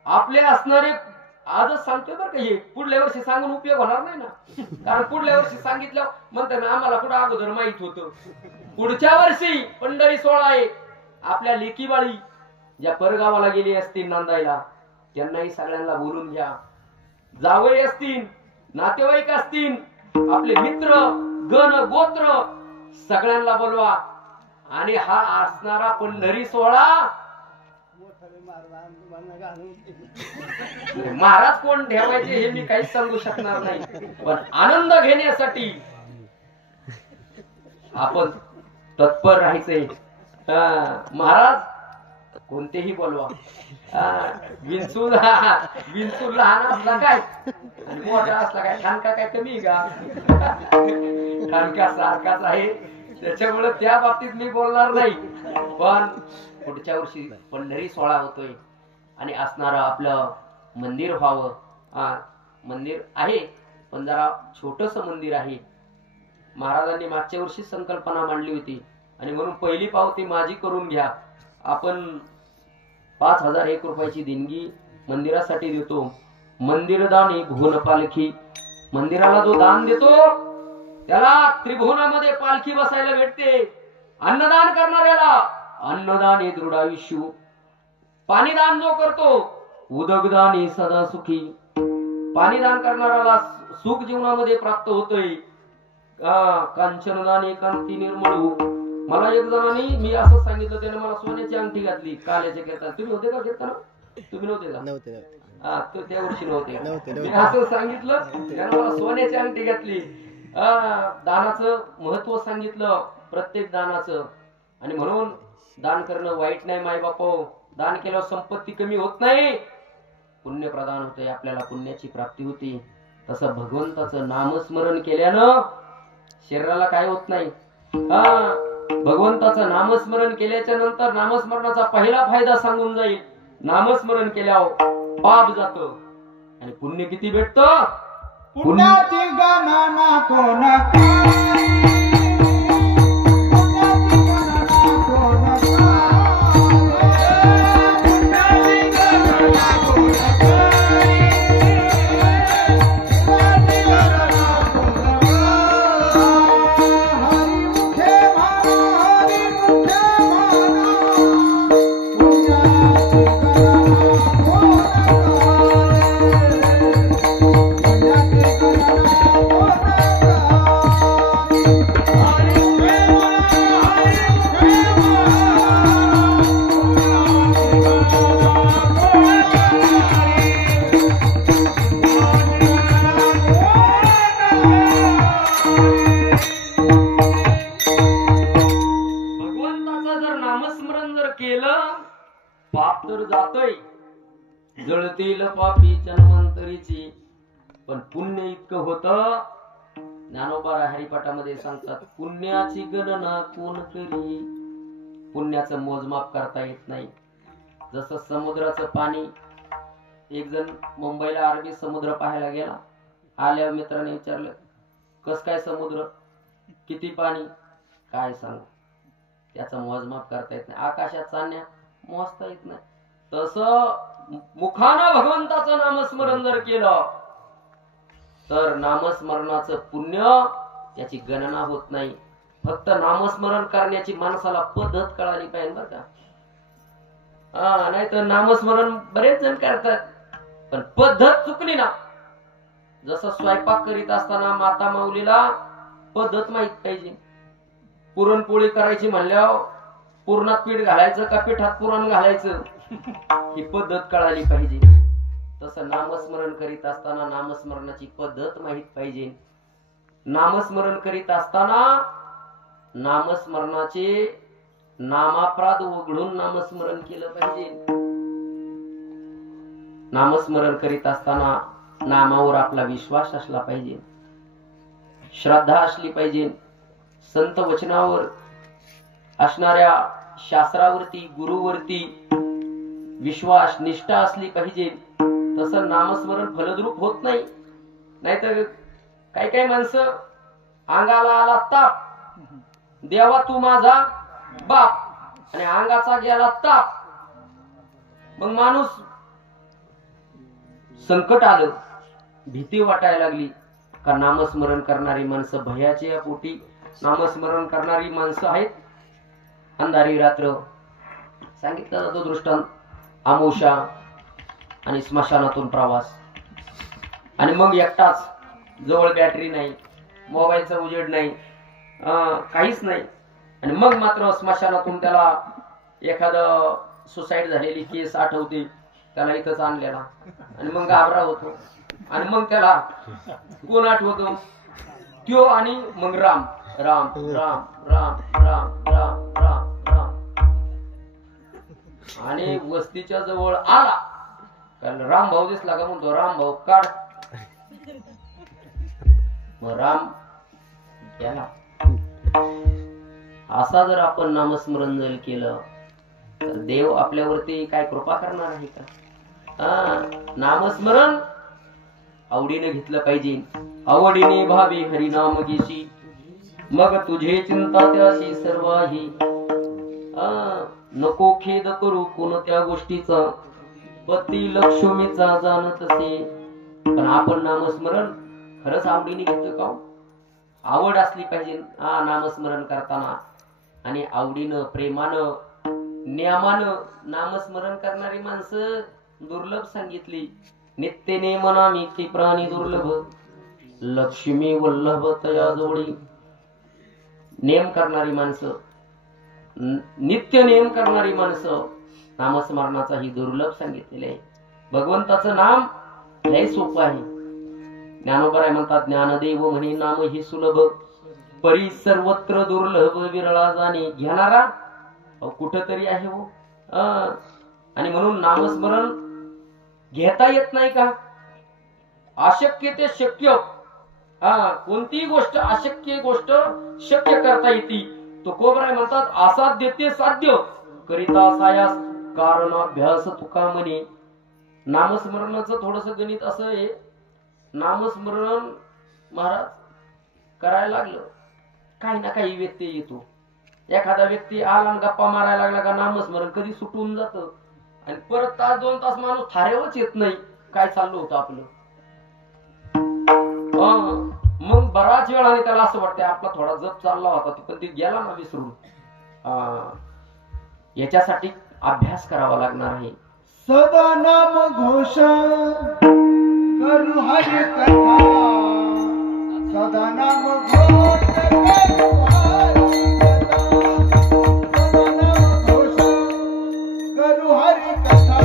आपले असणारे. आजच सांगतोय बरं का, हे पुढल्या वर्षी सांगून उपयोग होणार नाही ना. कारण पुढल्या वर्षी सांगितलं म्हणतात ना, आम्हाला कुठं अगोदर माहित होतं. पुढच्या वर्षी पंढरी सोहळा आहे. आपल्या लेकी बाळी ज्या परगावाला गेली असतील नांदायला, त्यांनाही सगळ्यांना बोलून घ्या. जावई असतील, नातेवाईक असतील, आपले मित्र गण गोत्र, सगळ्यांना बोलवा. आणि हा असणारा पंढरी सोहळा महाराज कोण ठेवायचे हे मी काहीच सांगू शकणार नाही, पण आनंद घेण्यासाठी आपण तत्पर राहायचंय. महाराज कोणतेही बोलवा. विंचू लहान असला काय आणि मोठा असला काय, ठाणका काय कमी का? ठाणका सारखाच आहे. त्याच्यामुळे त्या बाबतीत मी बोलणार नाही. पण पुढच्या वर्षी पंढरी सोहळा होतोय आणि असणारं आपलं मंदिर व्हावं. मंदिर आहे पण जरा छोटस मंदिर आहे. महाराजांनी मागच्या वर्षी संकल्पना मांडली होती आणि म्हणून पहिली पावती माझी करून घ्या. आपण 5001 रुपयाची देणगी मंदिरासाठी देतो. मंदिर दानी भुवन पालखी. मंदिराला जो दान देतो त्याला त्रिभुवनामध्ये पालखी बसायला भेटते. अन्नदान करणाऱ्याला अन्नदान दृढ आयुष्य. पाणीदान जो करतो उदकदानी सदा सुखी. पाणीदान करणाऱ्याला सुख जीवनामध्ये प्राप्त होतोय. कांचनदानी कांती निर्मळू. मला एक जणांनी मी असं सांगितलं, त्याने मला सोन्याची अंगठी घातली काल्याच्या कीर्तनात. तुम्ही होते का कीर्तन? तुम्ही नव्हते का? नव्हते. त्या वर्षी नव्हते. मी असं सांगितलं, त्याने मला सोन्याची अंगठी घातली. दानाचं महत्व सांगितलं, प्रत्येक दानाचं. आणि म्हणून दान करणं वाईट नाही माय बापो. दान केल्यावर संपत्ती कमी होत नाही, पुण्य प्रदान होते, आपल्याला पुण्याची प्राप्ती होती. तसं भगवंताचं नामस्मरण केल्यानं शरीराला काय होत नाही. भगवंताचं नामस्मरण केल्याच्या नंतर नामस्मरणाचा पहिला फायदा सांगून जाईल. नामस्मरण केल्यावर पाप जातं आणि पुण्य किती भेटतं. पुण्याची गणना कोण जातय, जळतील पापी जन्मांतरीची, पण पुण्य इतकं होतं. ज्ञानोबा हरिपाठामध्ये सांगतात, पुण्याची गणना कोण करी. पुण्याचं मोजमाप करता येत नाही. जसं समुद्राचं पाणी, एक जण मुंबईला अरबी समुद्र पाहायला गेला. आल्या मित्राने विचारलं, कस काय समुद्र, किती पाणी, काय सांग. त्याचं मोजमाप करता येत नाही. आकाशात चांदण्या मोजता येत नाही. तसं मुखानं भगवंताचं नामस्मरण जर केलं तर नामस्मरणाचं पुण्य त्याची गणना होत नाही. फक्त नामस्मरण करण्याची माणसाला पद्धत कळाली पाहिजे बरं का. नाही तर नामस्मरण बरेच जण करतात, पण पद्धत चुकली ना. जसं स्वयंपाक करीत असताना माता माऊलीला पद्धत माहित पाहिजे. पुरणपोळी करायची म्हणल्यावर पुरणात पीठ घालायचं का पिठात पुरण घालायचं ही पद्धत कळाली पाहिजे. तसं नामस्मरण करीत असताना नामस्मरणाची पद्धत माहित पाहिजे. नामस्मरण करीत असताना नामस्मरणाचे नामापराध उघडून नामस्मरण केलं पाहिजे. नामस्मरण करीत असताना नामावर आपला विश्वास असला पाहिजे, श्रद्धा असली पाहिजे. संत वचनावर असणाऱ्या शास्त्रावरती, गुरुवरती विश्वास, निष्ठा असली पाहिजे. तसं नामस्मरण फलद्रूप होत नाही. नाहीतर काही काही माणसं अंगाला आला ताप, देवा तू माझा बाप, आणि अंगाचा गेला ताप, मग माणूस संकट आलं, भीती वाटायला लागली का नामस्मरण करणारी माणसं भयाच्या पोटी नामस्मरण करणारी माणसं आहेत. अंधारी रात्र सांगितलं जातो दृष्टांत, आमोशा आणि स्मशानातून प्रवास, आणि मग एकटाच, जवळ बॅटरी नाही, मोबाईलचा उजेड नाही, काहीच नाही, आणि मग मात्र स्मशानातून त्याला एखादं सुसाईड झालेली केस आठवते, त्याला इथंच आणलेला, आणि मग घाबरा होतो. आणि मग त्याला कोण आठवतो, त्यो आणि मग राम राम राम राम राम राम राम राम. आणि वस्तीच्या जवळ आला कारण राम भाऊ दिसला का म्हणतो, राम भाऊ काढ, मग राम गेला. असा जर आपण नामस्मरण जर केलं तर देव आपल्यावरती काय कृपा करणार आहे का. नामस्मरण आवडीने घेतलं पाहिजे. आवडीने भावे हरिनाम घेशी, मग तुझे चिंता त्याशी सर्वाही. नको खेद करू कोणत्या गोष्टीचा, पती लक्ष्मीचा जाणतसे. पण आपण नामस्मरण खरंच आवडीने घेतो का. आवड असली पाहिजे नामस्मरण करताना, आणि आवडीनं, प्रेमानं, नियमानं नामस्मरण करणारी माणसं दुर्लभ सांगितली. नित्य नेमनामी ती प्राणी दुर्लभ, लक्ष्मी वल्लभ तया जोडी. नेम करणारी माणसं, नित्य नेम करणारी माणसं नामस्मरणाचा ही दुर्लभ सांगितलेले आहे. भगवंताचं नाम लय सोपं आहे. ज्ञानोबा म्हणतात, ज्ञानदेव म्हणे नाम ही सुलभ, परी सर्वत्र दुर्लभ विरळा जाणे. घेणारा कुठंतरी आहे हो. आणि म्हणून नामस्मरण घेता येत नाही का. अशक्य ते शक्य, कोणतीही गोष्ट अशक्य गोष्ट शक्य करता येते. तो कोबराय म्हणतात, असाध्य ते साध्य करिता सायास कारण अभ्यास तुका म्हणे. नामस्मरणाचं थोडस गणित असं आहे. नामस्मरण महाराज करायला लागलं, काही ना काही व्यत्यय येतो. एखादा व्यक्ती आला गप्पा मारायला लागला का नामस्मरण कधी सुटून जात, आणि परत तास 2 तास माणूस थारेवच येत नाही काय चाललं होतं आपलं. मग बराच वेळाने त्याला असं वाटतं आपला थोडा जप चालला होता, पण ते गेला ना विसरून. याच्यासाठी अभ्यास करावा लागणार आहे. सदा नाम घोष करू हरि कथा, सदा नाम घोष करू हरि कथा,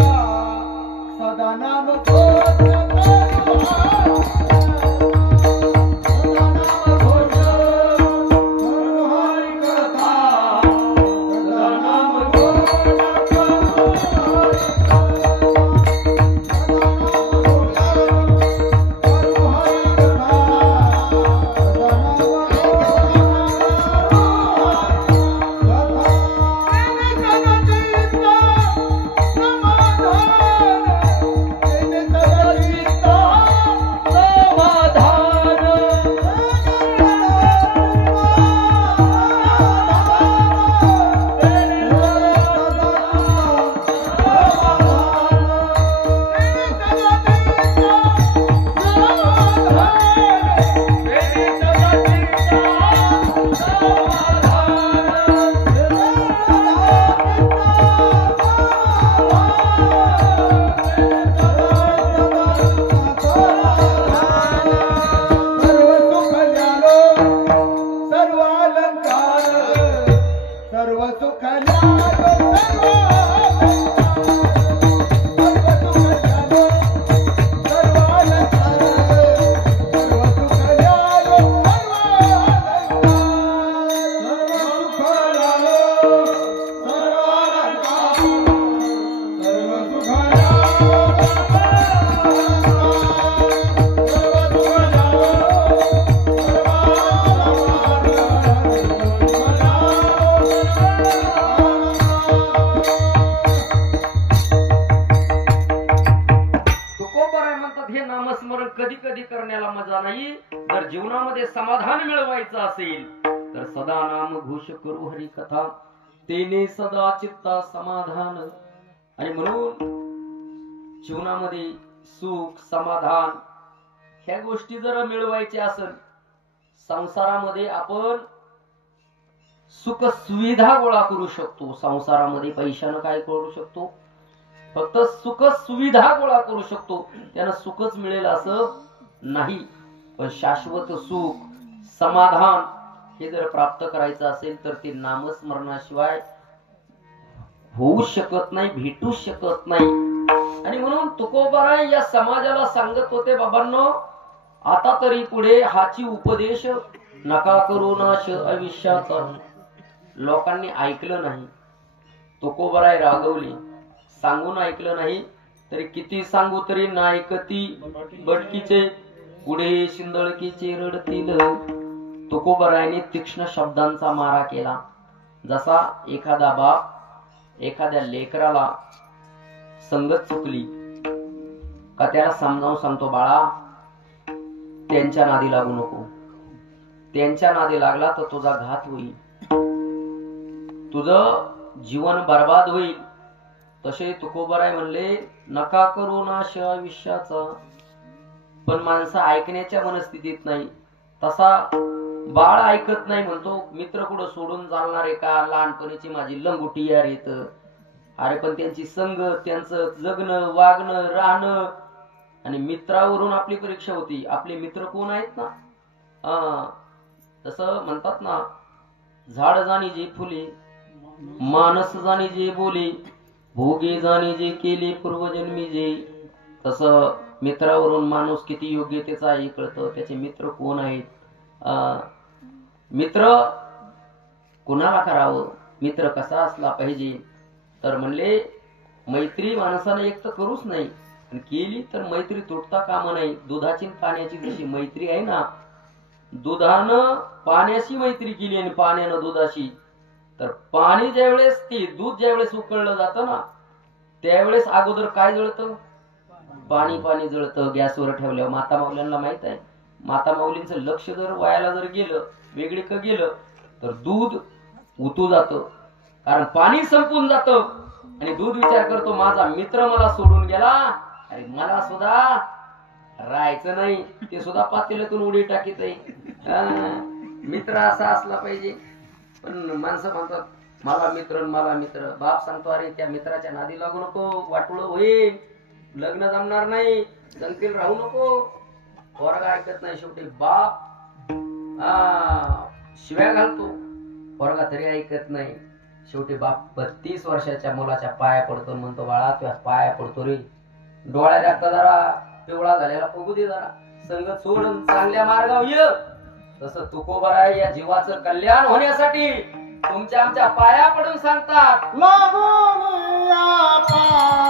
सदा नाम घोष करू हरि कथा, सदा नाम घोष करू हरि कथा. बाई जर जीवनामध्ये समाधान मिळवायचं असेल तर सदा नाम घोष करू हरी कथा, तेने सदा चित्ता समाधान. आणि म्हणून जीवनामध्ये सुख समाधान ह्या गोष्टी जर मिळवायच्या असेल, संसारामध्ये आपण सुख सुविधा गोळा करू शकतो. संसारामध्ये पैशानं काय करू शकतो? फक्त सुख सुविधा गोळा करू शकतो, त्यानं सुखच मिळेल असं नाही. पण शाश्वत सुख समाधान हे जर प्राप्त करायचं असेल तर ते नामस्मरणाशिवाय होऊ शकत नाही, भेटू शकत नाही. आणि म्हणून तुकोबाराय या समाजाला सांगत होते, बाबांनो आता तरी पुढे हाची उपदेश नका करू नाश आयुष्याचा. लोकांनी ऐकलं नाही, तुकोबाराय रागवले, सांगून ऐकलं नाही. तरी किती सांगू तरी नायकती बटकीचे, पुढे शिंदळकीचे रडतील. तुकोबारायने तीक्ष्ण शब्दांचा मारा केला. जसा एखादा बाप एखाद्या लेकराला संगत चुकली का त्याला समजावून सांगतो, बाळा त्यांच्या नादी लागू नको, त्यांच्या नादी लागला तर तुझा घात होईल, तुझं जीवन बर्बाद होईल. तसे तुकोबाराय म्हणले नका करू नाश आयुष्याचा. पण माणसं ऐकण्याच्या मनस्थितीत नाही. तसा बाळ ऐकत नाही, म्हणतो मित्र कुठं सोडून चालणार आहे का, लहानपणीची माझी लंगुटी यार येत. अरे पण त्यांची संगत, त्यांचं जगणं वागणं राहणं आणि मित्रावरून आपली परीक्षा होती. आपले मित्र कोण आहेत ना, तसं म्हणतात ना, झाड जाणी जे फुले, मानस जाणी जे बोले, भोगे जाणी जे केले पूर्वजन्मी जे. तसं मित्रावरून माणूस किती योग्यतेचा आहे कळतं, त्याचे मित्र कोण आहेत. मित्र कुणाला करावं, मित्र कसा असला पाहिजे. तर म्हणले मैत्री माणसानं एक तर करूच नाही, केली तर मैत्री तुटता कामा नाही. दुधाची पाण्याची जशी मैत्री आहे ना, दुधानं पाण्याशी मैत्री केली आणि पाण्यानं दुधाशी, तर पाणी ज्यावेळेस ते दूध ज्यावेळेस उकळलं जातं ना, त्यावेळेस अगोदर काय जळतं? पाणी पाणी जळतं गॅसवर ठेवल्यावर. माता माऊल्यांना माहित आहे, माता माऊलींचं लक्ष जर वायाला जर गेलं, वेगळी का गेलं, तर दूध उतू जातं, कारण पाणी संपून जातं. आणि दूध विचार करतो माझा मित्र मला सोडून गेला, अरे मला सुद्धा राहायचं नाही, ते सुद्धा पातेल्यातून उडी टाकीत आहे. मित्र असा असला पाहिजे. पण माणसं म्हणतात मला मित्र. बाप सांगतो अरे त्या मित्राच्या नादी लागू नको, वाटुळ होईल, लग्न जमणार नाही, संगतीला राहू नको. पोरगा ऐकत नाही, शेवटी बाप शिव्या घालतो, पोरगा तरी ऐकत नाही. शेवटी बाप 32 वर्षाच्या मुलाच्या पाया पडतो, म्हणतो बाळा तुझ्या पाया पडतो रे, डोळ्याला जरा पिवळा झालेला बघू दे, जरा संगत सोडून चांगल्या मार्गावर ये. तसं तुकोबाराय या जीवाचं कल्याण होण्यासाठी तुमच्या आमच्या पाया पडून सांगतात, लागून या पाया.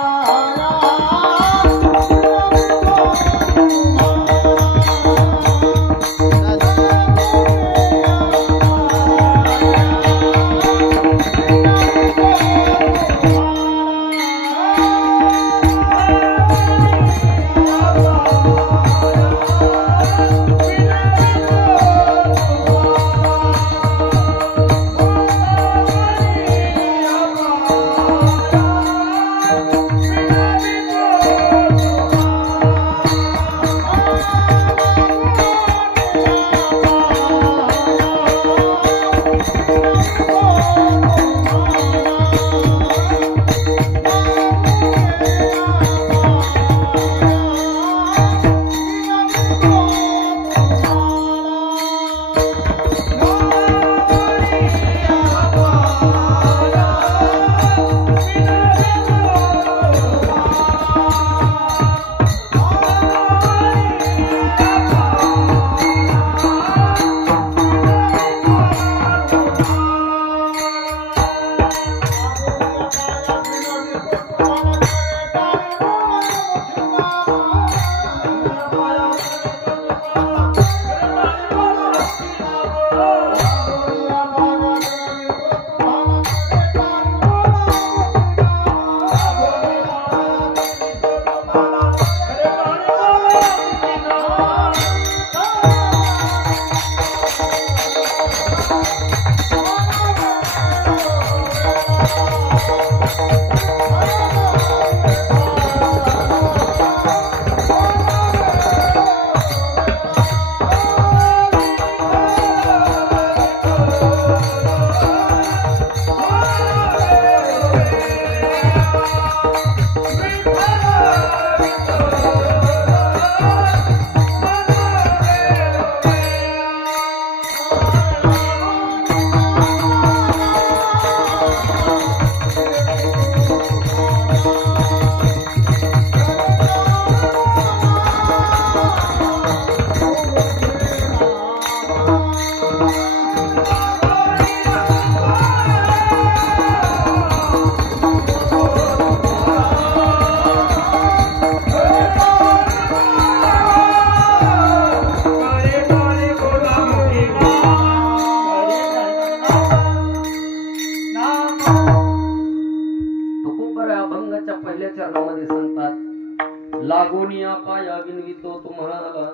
चरणामध्ये सांगतात, लागोनिया पाया विनवितो तुम्हाला,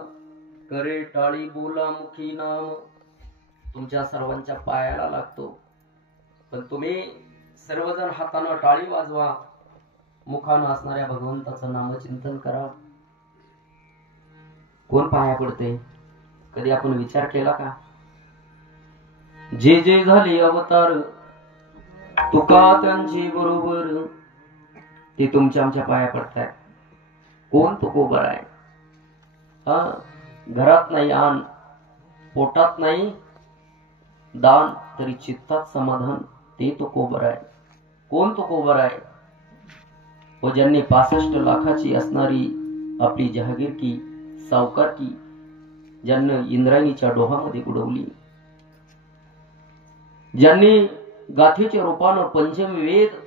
करे टाळी बोला मुखी नाम. तुमच्या सर्वांच्या पायाला लागतो, पण तुम्ही सर्वजण हातानं टाळी वाजवा, मुखानं असणाऱ्या भगवंताचं नामचिंतन करा. कोण पाया पडते? कधी आपण विचार केला का? जे जे झाले अवतार तुका त्यांची बरोबर, ते तुमच्या आमच्या पाया पडताय. कोण तुकोबर आहे? घरात नाही आण, पोटात नाही दान, तरी चित्तात समाधान, ते तुकोबर आहे. कोण तुकोबर आहे? व ज्यांनी 65 लाखाची असणारी आपली जहागीरकी सावकारकी ज्यांनी इंद्रायणीच्या डोहामध्ये बुडवली, ज्यांनी गाथेच्या रूपानं पंचम वेद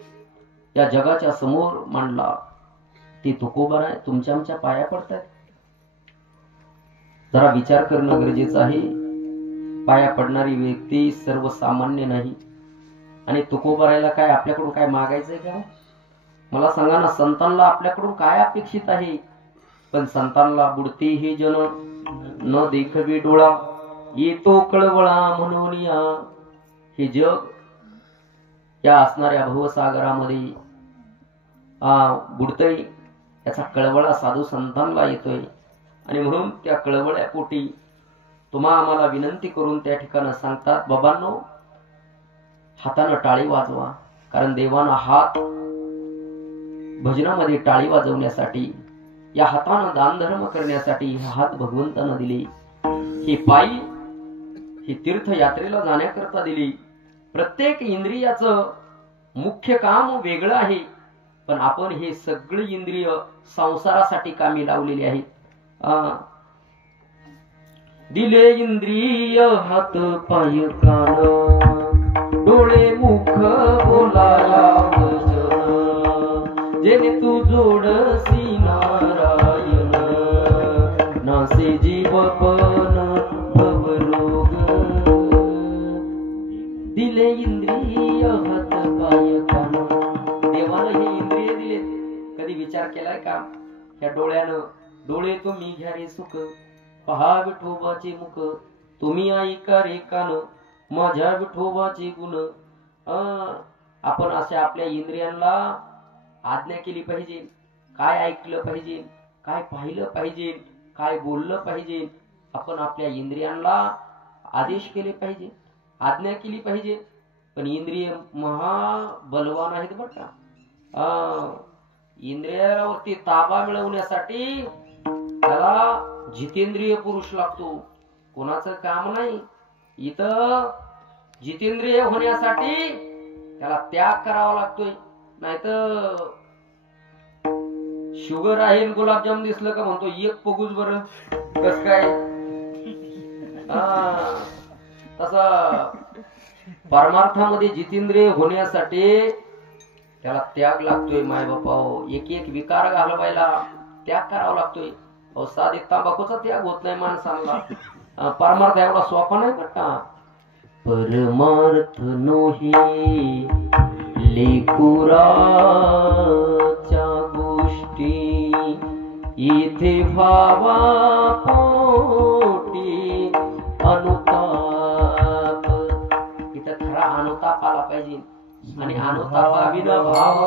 या जगाच्या समोर मांडला, ते तुकोबर आहे. तुमच्या आमच्या पाया पडतात. जरा विचार करणं गरजेचं आहे. पाया पडणारी व्यक्ती सर्वसामान्य नाही. आणि तुकोबरायला काय आपल्याकडून काय मागायचंय का? मला सांगा ना, संतांना आपल्याकडून काय अपेक्षित आहे? पण संतांना बुडते हे जन न देखवे डोळा, येतो कळवळा म्हणून या. हे जग या असणाऱ्या भवसागरामध्ये बुडतय, याचा कळवळा साधू संतांना येतोय. आणि म्हणून त्या कळवळ्या पोटी तुम्हा आम्हाला विनंती करून त्या ठिकाणी सांगतात, बाबांनो, हातानं टाळी वाजवा. कारण देवानं हात भजनामध्ये टाळी वाजवण्यासाठी, या हातानं दानधर्म करण्यासाठी हे हात भगवंतानं दिले. ही पायी ही तीर्थयात्रेला जाण्याकरता दिली. प्रत्येक इंद्रियाचं मुख्य काम वेगळं आहे, पण आपण हे सगळे इंद्रिय संसारासाठी कामी लावलेले आहेत. दिले इंद्रिय हात पाय कान, डोळे मुख बोलाया वचन, जेणे तू जोडसी नारायण, नासे जीवपन भवरोग. दिले इंद्रिय हात पाय कान. देवानं हे इंद्रिय दिले. कधी विचार केलाय का? ह्या डोळ्यानं, डोळे तुम्ही घ्या रे सुख, पहा विठोबाचे मुख, तुम्ही ऐका रे कान, माझ्या विठोबाचे गुण. आपण अशा आपल्या इंद्रियांना आज्ञा केली पाहिजे. काय ऐकलं पाहिजे, काय पाहिलं पाहिजे, काय बोललं पाहिजे, आपण आपल्या इंद्रियांना आदेश केले पाहिजे, आज्ञा केली पाहिजे. पण इंद्रिय महाबलवान आहेत बरं का. इंद्रियावरती ताबा मिळवण्यासाठी त्याला जितेंद्रिय पुरुष लागतो. कोणाचं काम नाही. इथं जितेंद्रिय होण्यासाठी त्याला त्याग करावा लागतोय. नाहीतर शुगर आहे, गुलाबजाम दिसलं का म्हणतो एक पगूच बरं, कस काय. तसा परमार्थामध्ये जितेंद्रिय होण्यासाठी त्याला त्याग लागतोय. माय बापा, एक एक विकार घालवायला त्याग करावा लागतोय. साधे तंबाखूचा त्याग होत नाही माणसाला. परमार्थ एवढा सोपा नाही का? परमार्थ नोही लेकुराच्या गोष्टी, इथे भावा पोटी अनुताप. इथं खरा अनुताप आला पाहिजे. आणि अनुतापाविना भाव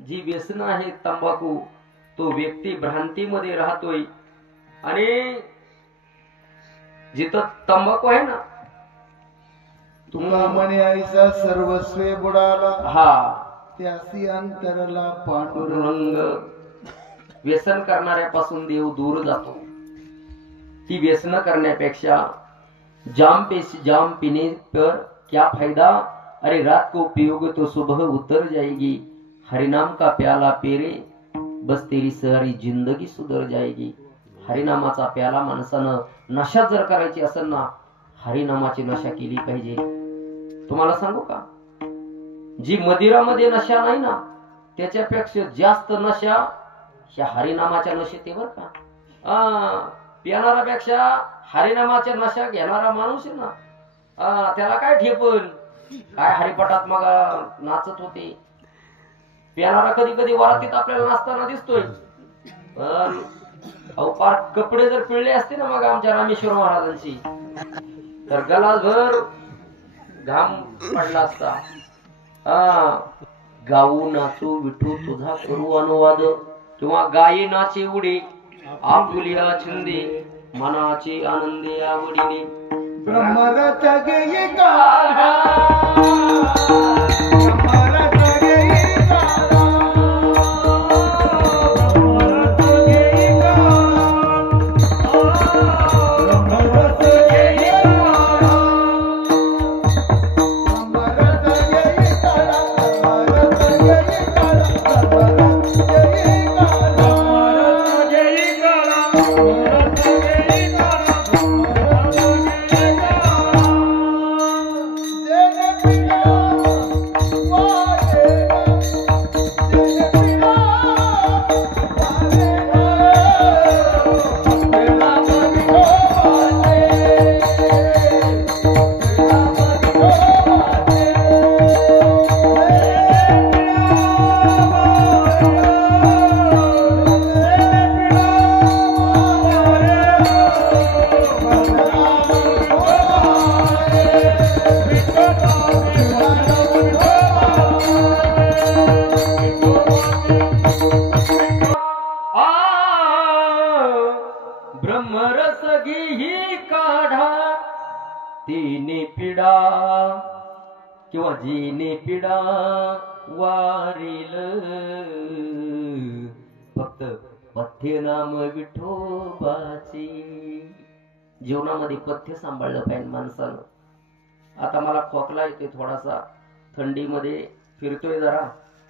जी व्यसन आहे तंबाखू, तो व्यक्ती भ्रांतीमध्ये राहतोय. आणि जिथं तंबाखू आहे ना, तुला म्हणे ऐसा सर्वस्वे बुडाला, हा त्यासी अंतरला पांडुरंग. पांडुरंग. व्यसन करणाऱ्यापासून देव दूर जातो. ती व्यसन करण्यापेक्षा जाम पीने पर क्या फायदा, अरे रात को पियोगे तो सुबह उतर जाएगी, हरिनाम का प्याला पेरे बस तेरी सारी जिंदगी सुधर जाएगी. हरिनामाचा प्याला माणसानं नशा जर करायची असेल ना, हरिनामाची नशा केली पाहिजे. तुम्हाला सांगू का, जी मदिरामध्ये नशा नाही ना, त्याच्यापेक्षा जास्त नशा ह्या हरिनामाच्या नशेत आहे बर का. पिणाऱ्यापेक्षा हरिनामाच्या नशा घेणारा माणूस आहे ना, त्याला काय ठेपण, काय हरिपटात मग नाचत होते. पिणारा कधी कधी वरातीत आपल्याला नाचताना दिसतोय, पण अहो पार कपडे जर पिळले असते ना मग आमच्या रामेश्वर महाराजांची, तर गलाभर घाम पडला असता. गाऊ नाचू विठू तुझा करू अनुवाद, किंवा गायी नाचे उडी आपुलिया छंदी, मनाची आनंदी आवडीने. ब्रह्मरथ घेई गाढा, ब्रह्मरथ घेई गाढा, ब्रह्मरथ घेई गाढा, ब्रह्मरथ घेई गाढा, ब्रह्मरथ घेई गाढा, ब्रह्मरथ घेई गाढा, ब्रह्मरथ घेई गाढा, ब्रह्मरथ घेई गाढा, ब्रह्मरथ घेई गाढा. ब्रह्मरस घेई काढा, तिने पिडा किंवा जीने पिडा वारील, फक्त पथ्य नाम विठोबाची. जीवनामध्ये पथ्य सांभाळलं पाहिजे माणसानं. आता मला खोकला येते थोडासा, थंडीमध्ये फिरतोय जरा,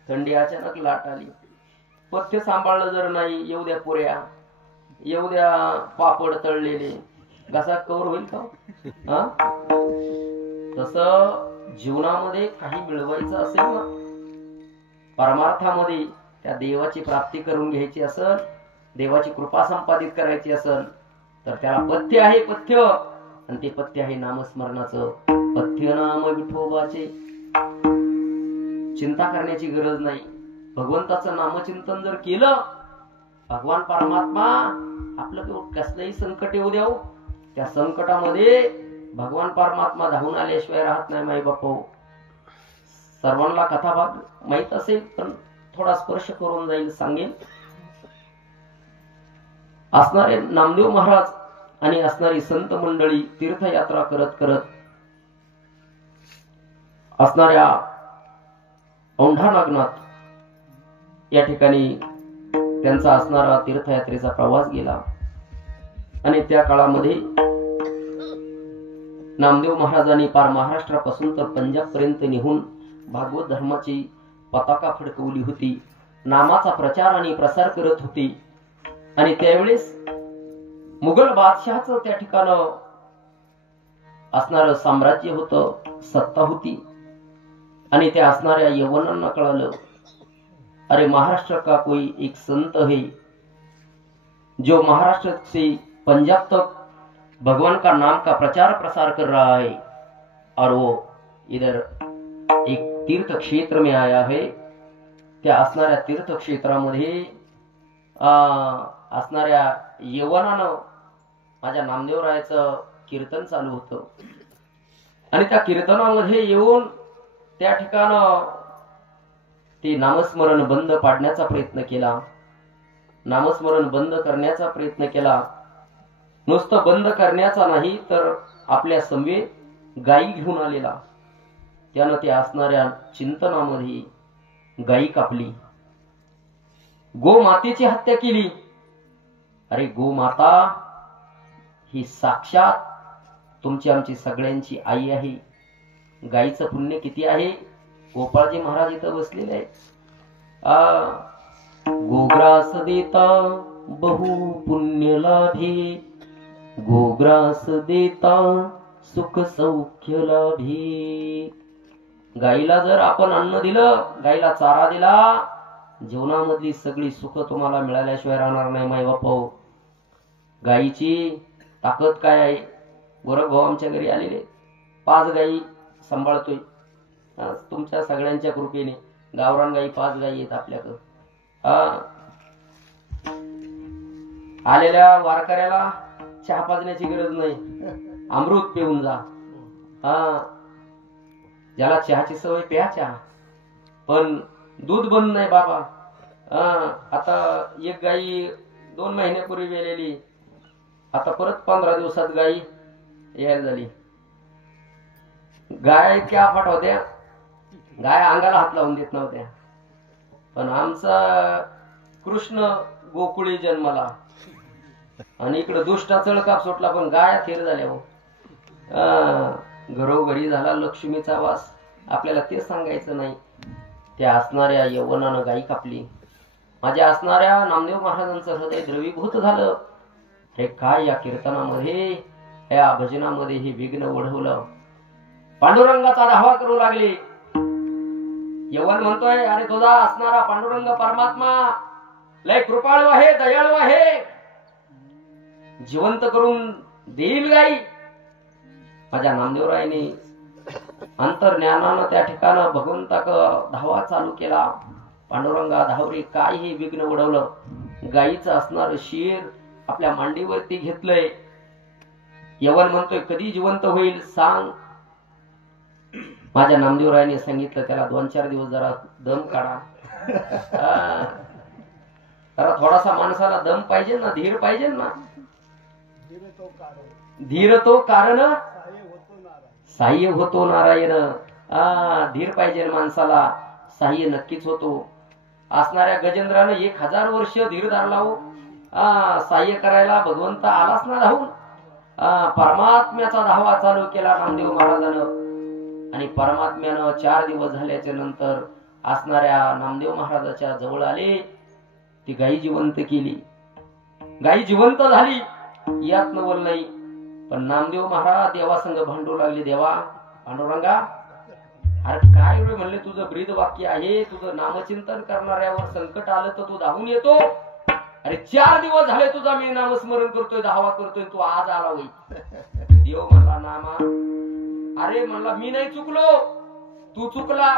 थंडी अचानक लाट आली. पथ्य सांभाळलं जर नाही, येऊ द्या पुऱ्या, येऊ द्या पापड तळलेले, घसा कवर होईल का? तस जीवनामध्ये काही मिळवायचं असेल ना, परमार्थामध्ये त्या देवाची प्राप्ती करून घ्यायची असेल, देवाची कृपा संपादित करायची असेल, तर त्याला पथ्य आहे. पथ्य, आणि ते पथ्य आहे नामस्मरणाचं. पथ्य नाम विठोबाचे. चिंता करण्याची गरज नाही. भगवंताचं नामचिंतन जर केलं, भगवान परमात्मा आपलं कसलंही संकट येऊ द्याव, त्या संकटामध्ये भगवान परमात्मा धावून आल्याशिवाय राहत नाही. माई बापू, सर्वांना कथा भाग माहित असेल, पण थोडा स्पर्श करून जाईल, सांगेल. असणारे नामदेव महाराज आणि असणारी संत मंडळी तीर्थयात्रा करत करत असणाऱ्या औंढा नागनाथ या ठिकाणी त्यांचा असणारा तीर्थयात्रेचा प्रवास गेला. आणि त्या काळामध्ये नामदेव महाराजांनी पार महाराष्ट्रापासून तर पंजाब पर्यंत निघून भागवत धर्माची पताका फडकवली होती, नामाचा प्रचार आणि प्रसार करत होती. आणि त्यावेळेस मुघल बादशहाचं त्या ठिकाणं असणारं साम्राज्य होतं, सत्ता होती. आणि त्या असणाऱ्या यवनांना कळालं, अरे महाराष्ट्र का कोई एक संत है जो महाराष्ट्र से पंजाब तक भगवान का नाम का प्रचार प्रसार कर रहा है, और वो इधर एक तीर्थ क्षेत्र में आया है. त्या असणाऱ्या तीर्थ क्षेत्रामध्ये असणाऱ्या यवनानं माझ्या नामदेवरायाचं कीर्तन चालू होतं. आणि त्या कीर्तनामध्ये येऊन त्या ठिकाणं ते नामस्मरण बंद पाडण्याचा प्रयत्न केला, नामस्मरण बंद करण्याचा प्रयत्न केला. नुसतं बंद करण्याचा नाही तर आपल्या समवेत गायी घेऊन आलेला. त्यानं त्या असणाऱ्या चिंतनामध्ये गायी कापली, गोमातेची हत्या केली. अरे गोमाता ही साक्षात तुमची आमची सगळ्यांची आई आहे. गायीचं पुण्य किती आहे. गोपाळजी महाराज इथं बसलेले आहे. गोग्रास देता बहु पुण्य लाभे, गोग्रास देता सुख सौख्य लाभे. गाईला जर आपण अन्न दिलं, गाईला चारा दिला, जीवनामधली सगळी सुख तुम्हाला मिळाल्याशिवाय राहणार नाही माय बापा. गाईची ताकद काय आहे. गोरख भाऊ आमच्या घरी आलेले, 5 गायी सांभाळतोय. तुमच्या सगळ्यांच्या कृपेने गावरान गायी 5 गायी आहेत आपल्याकडं. आलेल्या वारकऱ्याला चहा पाजण्याची गरज नाही, अमृत पिऊन जा. ज्याला चहाची सवय प्या चहा, पण दूध बंद नाही बाबा. आता एक गाई 2 महिन्यापूर्वी गेलेली, आता परत 15 दिवसात गाई यायला झाली. गाय इतक्या अफाट होत्या, गाय अंगाला हात लावून देत नव्हत्या. पण आमचा कृष्ण गोकुळी जन्माला आणि इकडं दुष्टा चळकाप सुटला, पण गाया थेर झाल्या. घरोघरी झाला लक्ष्मीचा वास. आपल्याला ते सांगायचं नाही. त्या असणाऱ्या यवनानं गाई कापली. माझ्या असणाऱ्या नामदेव महाराजांचं हृदय द्रवीभूत झालं. हे काय या कीर्तनामध्ये, या भजनामध्ये हे विघ्न ओढवलं. पांडुरंगाचा धावा करू लागले. यवन म्हणतोय, अरे तुझा असणारा पांडुरंग परमात्मा लय कृपाळू आहे, दयाळू आहे, जिवंत करून देईल गाई. माझ्या नामदेवरायने अंतर्ज्ञानानं त्या ठिकाणं भगवंताक धावा चालू केला. पांडुरंगा धावरी काय हे विघ्न उडवलं. गाईचं असणार शिर आपल्या मांडीवरती घेतलंय. यवन म्हणतोय, कधी जिवंत होईल सांग. माझ्या नामदेवरायाने सांगितलं, त्याला 2-4 दिवस जरा दम काढा. जरा थोडासा माणसाला दम पाहिजे ना, धीर पाहिजे ना. धीर तो कारण साह्य होतो नारायण. धीर पाहिजे माणसाला, साह्य नक्कीच होतो. असणाऱ्या गजेंद्रानं 1000 वर्ष धीर धरला हो. साह्य करायला भगवंत आलाच ना धावून. परमात्म्याचा धावा चालू केला नामदेव महाराजानं. आणि परमात्म्यानं 4 दिवस झाल्याच्या नंतर असणाऱ्या नामदेव महाराजाच्या जवळ आले. ती गाई जिवंत केली. गाई जिवंत झाली यात नवल नाही. पण नामदेव महाराज देवासंग भांडू लागले. देवा पांडुरंगा, अरे काय रे म्हणले, तुझं ब्रीद वाक्य आहे, तुझं नामचिंतन करणाऱ्यावर संकट आलं तर तू धावून येतो. अरे 4 दिवस झाले तुझा मी नामस्मरण करतोय, धावा करतोय, तू आज आला होई. देव म्हणला, नामा अरे म्हणला मी नाही चुकलो, तू चुकला.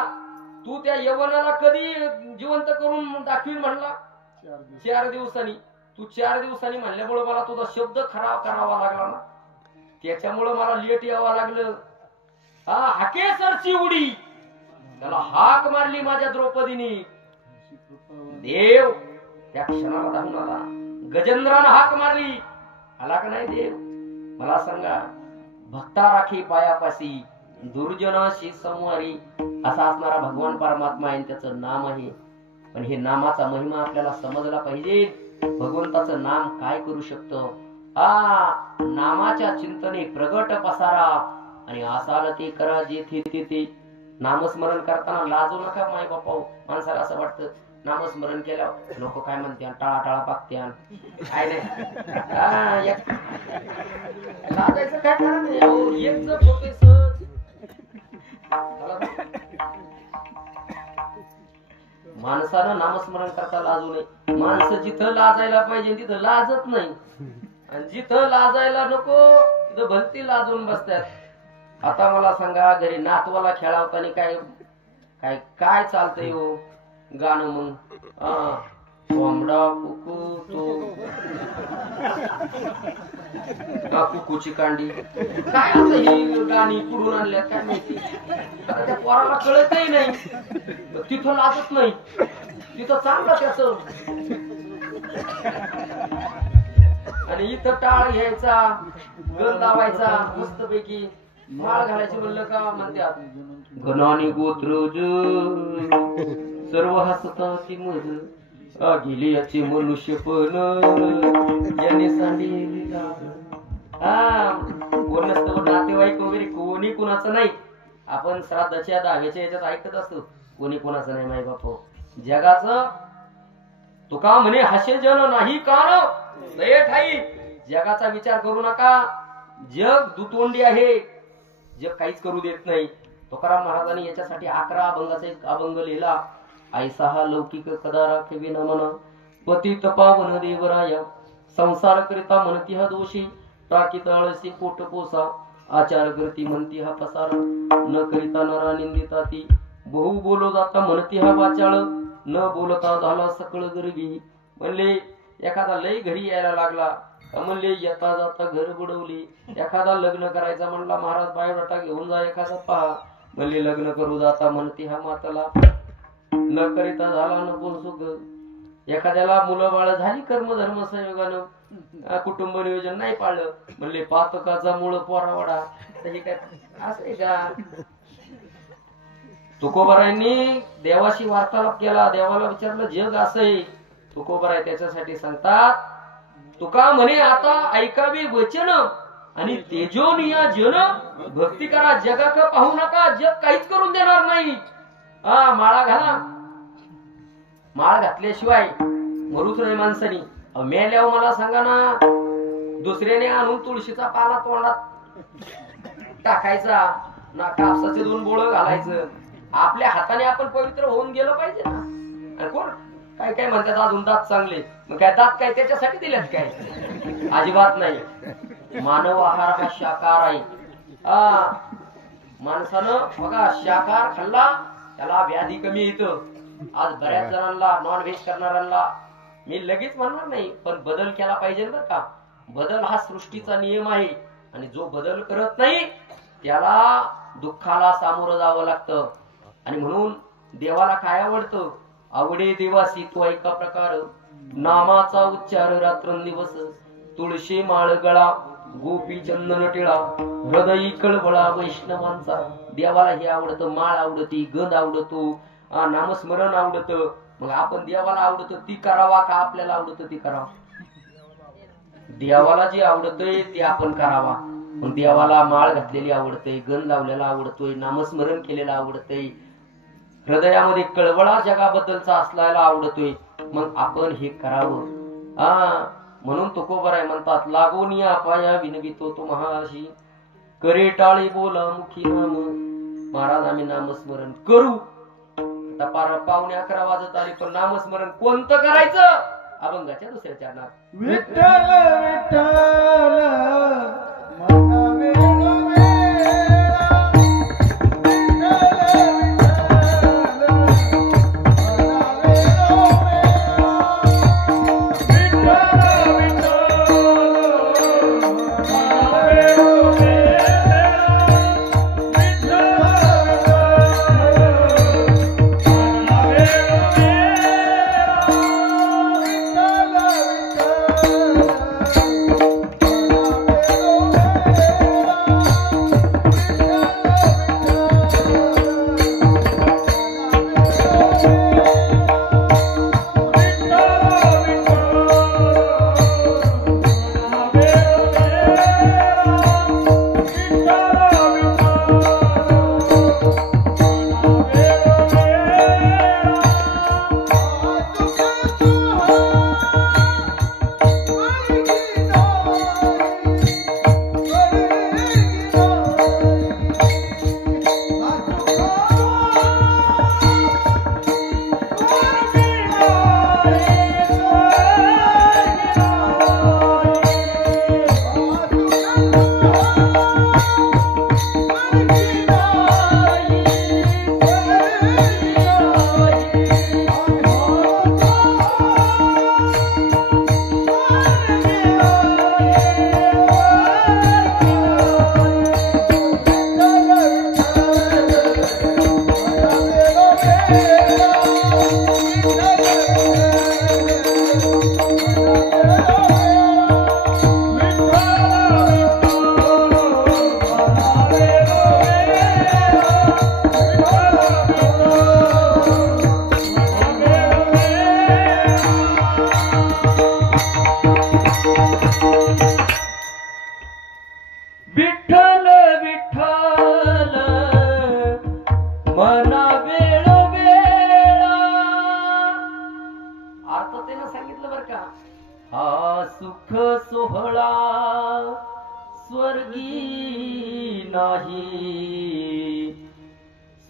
तू त्या यवनाला कधी जिवंत करून दाखवीन म्हणला 4 दिवसांनी. तू 4 दिवसांनी म्हणल्यामुळे मला तुझा शब्द खरा करावा लागला ना, त्याच्यामुळे मला लेट यावं लागलं. हाकेसरची उडी त्याला हाक मारली माझ्या द्रौपदीने. देव त्या क्षणाला धावून आला. गजेंद्रानं हाक मारली, आला का नाही देव मला सांगा. भक्ता राखी पायापाशी, दुर्जनाशी संवारी असा असणारा भगवान परमात्मा आहे, त्याचं नाम आहे. पण हे नामाचा महिमा आपल्याला समजला पाहिजे. भगवंताचं नाम काय करू शकतं. नामाच्या चिंतने प्रगट पसारा आणि असाल ते करा जेथे तेथे. नामस्मरण करताना लाजू नका माय बापा. माणसाला असं वाटतं नामस्मरण केल्यावर लोक काय म्हणते, टाळा पाकत्यान काय नाही. लाजायचं काय कारण नाही. एक जप होते सहज. माणसानं नामस्मरण करता लाजू नये. माणसं जिथं लाजायला पाहिजे तिथं लाजत नाही, आणि जिथं लाजायला नको तिथं भलती लाजून बसतात. आता मला सांगा, घरी नातवाला खेळावताना काय काय काय चालतंय हो गाणं. मग कोंबडा कुकूतो कुकूची कांडी काय आता ही गाणी कुडून आणल्यात काय माहिती. आता त्या पोराला कळतही नाही, तिथं लाजत नाही, तिथं चांगलं त्याच. आणि इथं टाळ घ्यायचा, गल लावायचा, मस्तपैकी माळ घालायची म्हणलं का म्हणतात गणाने गोत्रज सर्व हसताची मज गेली याचे मनुष्यपण याने सांडिली. हा कोण नसतं नातेवाईक वगैरे कोणी कुणाचं नाही. आपण श्राद्धाच्या दाव्याच्या याच्यात ऐकत असतो कोणी कुणाचं नाही माई बाप. जगाचं तुका म्हणे हास्य जन नाही कान लय ठाई. जगाचा विचार करू नका, जग दुतोंडी आहे, जग काहीच करू देत नाही. तुकाराम महाराजांनी याच्यासाठी 11 अभंगाचा एक अभंग लिहिला. ऐसा हा लौकिक कदा राखवी न मना पतित पावन देवराया संसार करिता म्हणती हा दोषी टाकी तळसी पोट पोसा आचार करती म्हणती हा पसारा न करिता नरा निंदिता ती बहु बोलो जाता म्हणती हा वाचाळ न बोलता झाला सकळ गरबी. म्हणले एखादा लय घरी यायला लागला म्हणले येता जाता घर बुडवली. एखादा लग्न करायचा म्हणला महाराज बायोडाटा घेऊन जा एखादा पहा. म्हणले लग्न करू जाता म्हणती हा माताला न करिता झाला न कोण सुख. एखाद्याला मुलं बाळ झाली कर्म धर्म संयोगानं कुटुंब नियोजन नाही पाळलं म्हणले पातकाचा मूळ पोरावाडा. हे काय असं का. तुकोबारायांनी देवाशी वार्तालाप केला, देवाला विचारलं जग असं आहे. तुकोबाराय त्याच्यासाठी सांगतात तुका म्हणे आता ऐकावे वचन आणि तेजोनिया जन भक्ती करा. जगाक पाहू नका, जग काहीच करून देणार नाही. हा माळा घाला, माळ घातल्याशिवाय मरूच नाही माणसानी. मेल्यावर मला सांगा ना दुसऱ्याने आणून तुळशीचा पाला तोंडात टाकायचा ना कापसाचे 2 बोळ घालायचं. आपल्या हाताने आपण पवित्र होऊन गेलं पाहिजे ना. आणि कोण काय काय म्हणतात अजून दात चांगले, मग काय दात काय त्याच्यासाठी दिल्यात काय? अजिबात नाही. मानव आहार हा शाकाहार आहे. माणसानं बघा शाकाहार खाल्ला त्याला व्याधी कमी येतं. आज बऱ्याच जणांना नॉन व्हेज करणाऱ्यांना मी लगेच म्हणणार नाही पण बदल केला पाहिजे बरं का. बदल हा सृष्टीचा नियम आहे आणि जो बदल करत नाही त्याला दुःखाला सामोरं जावं लागतं. आणि म्हणून देवाला काय आवडतं? आवडे देवासी तो ऐका प्रकार नामाचा उच्चार रात्रंदिवस तुळशी माळ गळा गोपी चंदन टिळा हृदयी कळबळा वैष्णवांचा. देवाला हे आवडतं, माळ आवडती, गंध आवडतो, नामस्मरण आवडतं. मग आपण देवाला आवडतं ती करावा का आपल्याला आवडतं ती करावा? देवाला जे आवडतंय ते आपण करावा. मग देवाला माळ घातलेली आवडते, गंध लावलेला आवडतोय, नामस्मरण केलेला आवडतंय, हृदयामध्ये कळवळा जगाबद्दलचा असलेला आवडतोय. मग आपण हे करावं. म्हणून तुकोबाराय म्हणतात लागोनिया पाया विनवितो तो महाशी करे टाळी बोला मुखी नाम. महाराज आम्ही नामस्मरण करू. आता 11:15 वाजत आले पण नामस्मरण कोणतं करायचं? अभंगाच्या दुसऱ्या चरणात विठ्ठल विठ्ठल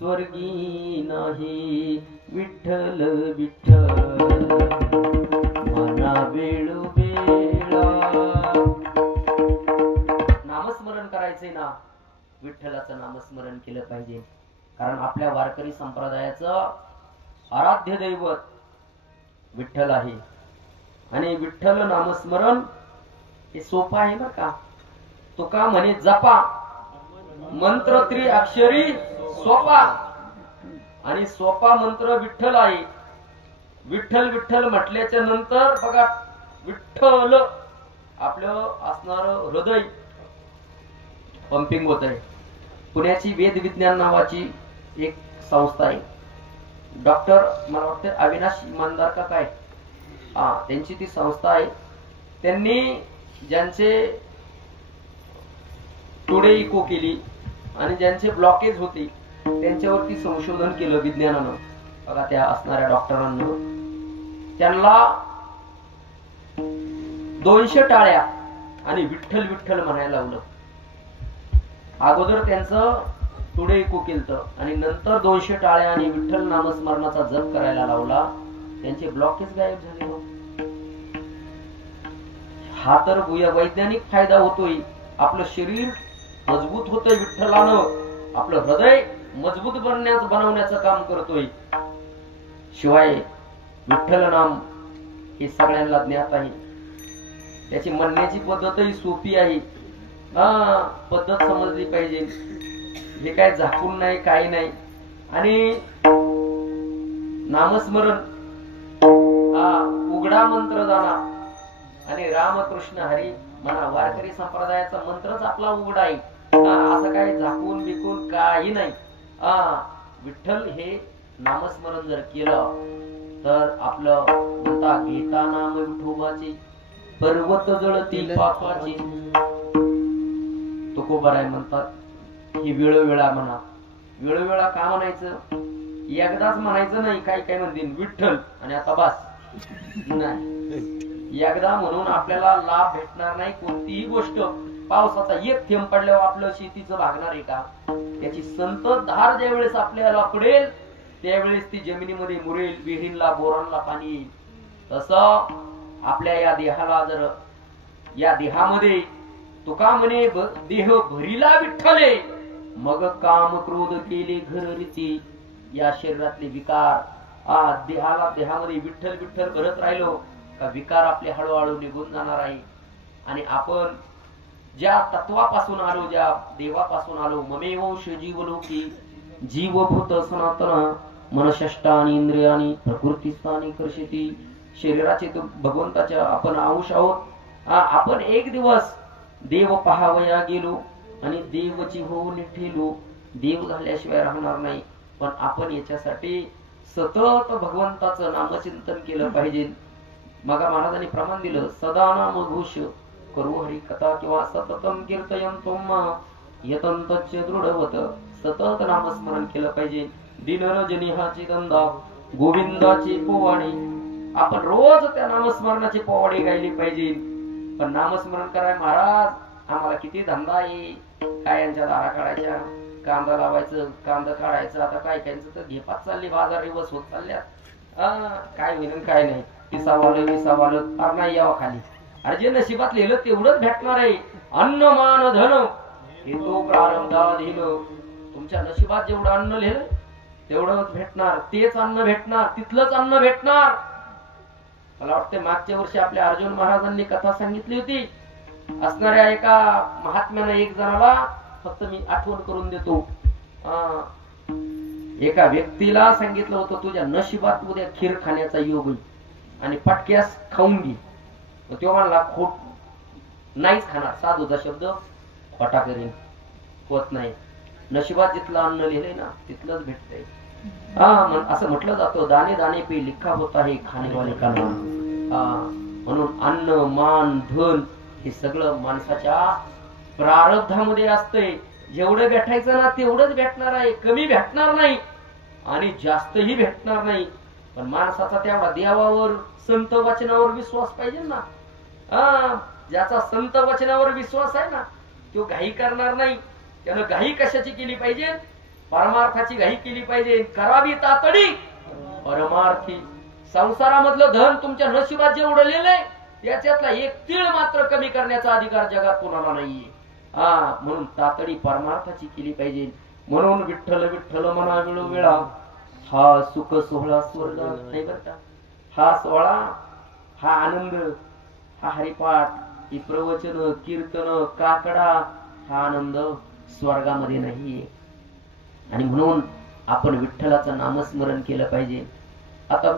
स्वर्गी नाही विठ्ठल विठ्ठल मना वेळोवेळा नामस्मरण करायचंय ना, विठ्ठलाचं नामस्मरण केलं पाहिजे. कारण आपल्या वारकरी संप्रदायाचं आराध्य दैवत विठ्ठल आहे. आणि विठ्ठल नामस्मरण हे सोपं आहे ना का. तुका म्हणे जपा मंत्र त्रिअक्षरी सोपा, आणि सोपा मंत्र विठ्ठल आहे. विठ्ठल विठ्ठल म्हटल्याच्या नंतर बघा विठ्ठल आपलं असणार हृदय पंपिंग होत आहे. पुण्याची वेद विज्ञान नावाची एक संस्था आहे. डॉक्टर मला वाटतं अविनाश इमानदार का काय, त्यांची ती संस्था आहे. त्यांनी ज्यांचे टुडे इको केली आणि ज्यांचे ब्लॉकेज होते त्यांच्यावरती संशोधन केलं विज्ञानानं. बघा त्या असणाऱ्या डॉक्टरांना त्यांना 200 टाळ्या आणि विठ्ठल विठ्ठल म्हणायला लावलं. अगोदर त्यांचं टुडे इको केलं आणि नंतर 200 टाळ्या आणि विठ्ठल नामस्मरणाचा जप करायला लावला. त्यांचे ब्लॉकेज गायब झाले. हा तर वैज्ञानिक फायदा होतोय. आपलं शरीर मजबूत होतंय विठ्ठलानं, आपलं हृदय मजबूत बनवण्याचं काम करतोय. शिवाय विठ्ठल नाम हे सगळ्यांना ज्ञात आहे. त्याची म्हणण्याची पद्धतही सोपी आहे. पद्धत समजली पाहिजे. हे काय झाकून नाही, काही नाही. आणि नामस्मरण हा उघडा मंत्र जाणा आणि रामकृष्ण हरी म्हणा. वारकरी संप्रदायाचा मंत्रच आपला उघडा आहे. असं काही झाकून बिकून काही नाही. विठ्ठल हे नामस्मरण जर केलं तर आपलं म्हणता गीता नाम विठोबाची पर्वत जळती पापाची. तुकोबाराय म्हणतात ही वेळोवेळा म्हणा. वेळोवेळा का म्हणायचं, एकदाच म्हणायचं नाही. काय काय म्हणतील विठ्ठल आणि आता बस नाही. एकदा म्हणून आपल्याला लाभ भेटणार नाही कोणतीही गोष्ट. पावसाचा एक थेंब पडल्यावर आपलं शेतीचं भागणार आहे का. त्याची संततधार ज्या वेळेस आपल्याला पडेल त्यावेळेस ती जमिनीमध्ये मुरेल, विहिरींना बोरांना पाणी येईल. तसं आपल्या या देहाला जर या देहामध्ये तुका म्हणे देह भरिला विठ्ठले मग काम क्रोध केले घर रीती. या शरीरातले विकार देहामध्ये विठ्ठल विठ्ठल करत राहिलो का विकार आपले हळूहळू निघून जाणार आहे. आणि आपण ज्या तत्वापासून आलो, ज्या देवापासून आलो, ममेवंश जीवलोकी जीवभूत सनातन मनषष्टानी इंद्रियानी प्रकृतीस्थानी कर्षिती. शरीराचे भगवंताच्या आपण अंश आहोत. आपण एक दिवस देव पहावया गेलो आणि देवची होऊन ठेलो. देव झाल्याशिवाय राहणार नाही. पण आपण याच्यासाठी सतत भगवंताचं नामचिंतन केलं पाहिजे. मग महाराजांनी प्रमाण दिलं सदा नाम घोष करू हरी कथा किंवा सततम कीर्तयंतम यतंतच दृढवत. सतत नामस्मरण केलं पाहिजे. दिनरजनी हाची दंदा गोविंदाची पोवाडी. आपण रोज त्या नामस्मरणाची पोवाडी गायली पाहिजे. पण नामस्मरण कराय महाराज आम्हाला किती धंदा आहे. काय यांच्या दारा काढायच्या, कांदा लावायचं, कांदा काढायचं. आता काय कायचं तर घेपात चालली, बाजार रिवर्स होत चालल्यात. काय होईल काय नाही. विसावालं फार नाही यावं खाली. अरे जे नशिबात लिहिलं तेवढंच भेटणार आहे. अन्न मान धन हे तो प्रारंभात लिहिलं. तुमच्या नशिबात जेवढं अन्न लिहिलं तेवढंच भेटणार. तेच अन्न भेटणार, तिथलंच अन्न भेटणार. मला वाटतं मागच्या वर्षी आपल्या अर्जुन महाराजांनी कथा सांगितली होती. असणाऱ्या एका महात्म्यानं एक जणाला, फक्त मी आठवण करून देतो, एका व्यक्तीला सांगितलं होतं तुझ्या नशिबात उद्या खीर खाण्याचा योग होईल आणि पटक्यास खाऊन घे. तो म्हणला खोट नाहीच खाणार. साधूचा शब्द खोटा करीन, होत नाही. नशिबात जिथलं अन्न लिहिलंय ना तिथलंच भेटतंय. असं म्हटलं जातं दाणे दाणे पे लिखा होता हे खाणेवाले का. म्हणून अन्न मान धन हे सगळं माणसाच्या प्रारब्धामध्ये असतंय. जेवढं भेटायचं ना तेवढंच भेटणार आहे. कमी भेटणार नाही आणि जास्तही भेटणार नाही. पण माणसाचा तेवढा देवावर संत वचनावर विश्वास पाहिजे ना. ज्याचा संत वचनावर विश्वास आहे ना तो घाई करणार नाही. त्यानं घाई कशाची केली पाहिजे, परमार्थाची घाई केली पाहिजे, करावी तातडी परमार्थी. संसारामधलं धन तुमच्या नशिबात जे उडलेलंय त्याच्यातला एक तीळ मात्र कमी करण्याचा अधिकार जगात कोणाला नाहीये. म्हणून तातडी परमार्थाची केली पाहिजे. म्हणून विठ्ठल विठ्ठल म्हणा वेळोवेळा हा सुख सोहळा स्वर्गात नाही बरं का. हा सोहळा, हा आनंद, हा हरिपाठ, ही प्रवचन, कीर्तन, काकडा, हा आनंद स्वर्गामध्ये नाहीये. आणि म्हणून आपण विठ्ठलाचं नामस्मरण केलं पाहिजे. आता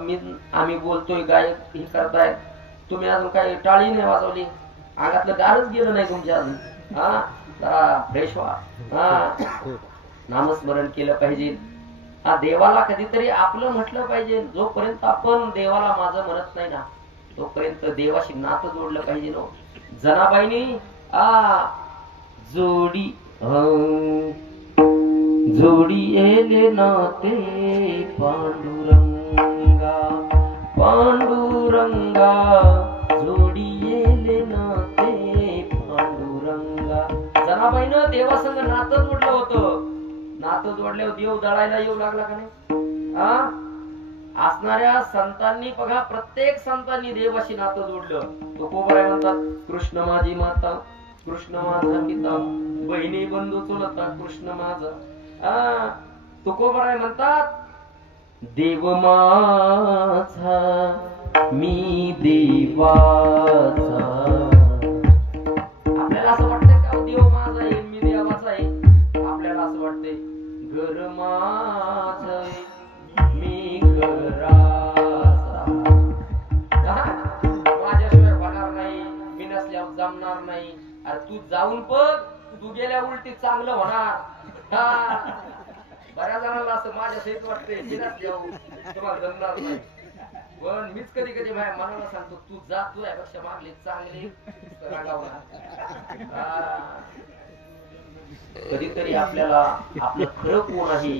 आम्ही बोलतोय, गायक हे करताय, तुम्ही अजून काही टाळी नाही वाजवली, अंगातलं गारच गेलं नाही तुमच्या अजून. जरा फ्रेश व्हा. नामस्मरण केलं पाहिजे. देवाला कधीतरी आपलं म्हटलं पाहिजे. जोपर्यंत आपण देवाला माझं म्हणत नाही ना तोपर्यंत देवाशी नातं जोडलं पाहिजे. नो जनाबाईनी जोडी जोडी येले नाते पांडुरंगा पांडुरंगा जोडी येले नाते पांडुरंगा. जनाबाईनं देवासंग नातं जोडलं होतं. नातं जोडल्यावर देव दळायला येऊ लागला का नाही. असणाऱ्या संतांनी बघा, प्रत्येक संतांनी देवाशी नातं जोडलं. तुकोबाराय म्हणतात कृष्ण माझी माता, कृष्ण माझा पिता, बहिणी बंधू चुलता कृष्ण माझा. तुकोबाराय म्हणतात देव माझा मी देवाचा. आपल्याला असं वाटतं का देव माझा आहे मी देवाचा आहे. आपल्याला असं वाटतंय घर माझं मी घराचा. माझ्याशिवाय होणार नाही, मी नसल्यावर जमणार नाही. अरे तू जाऊन बघ, तू गेल्या उलटी चांगलं होणार. बऱ्याच जणांना असं माझ्या सहित वाटतंय मी नसल्यावर तुम्हाला जमणार नाही. पण मीच कधी कधी माझ्या मनाला सांगतो तू जा, तू यापेक्षा मागले चांगले रागावणार. कधीतरी आपल्याला आपलं खरं कोण आहे.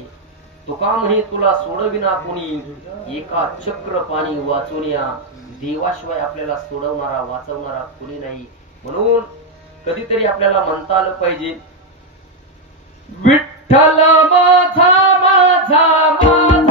तुका म्हणे तुला सोडविना कोणी, एका चक्र पाणी वाचून या. देवाशिवाय आपल्याला सोडवणारा वाचवणारा कोणी नाही. म्हणून कधीतरी आपल्याला म्हणता आलं पाहिजे विठ्ठल माझा माझा माझा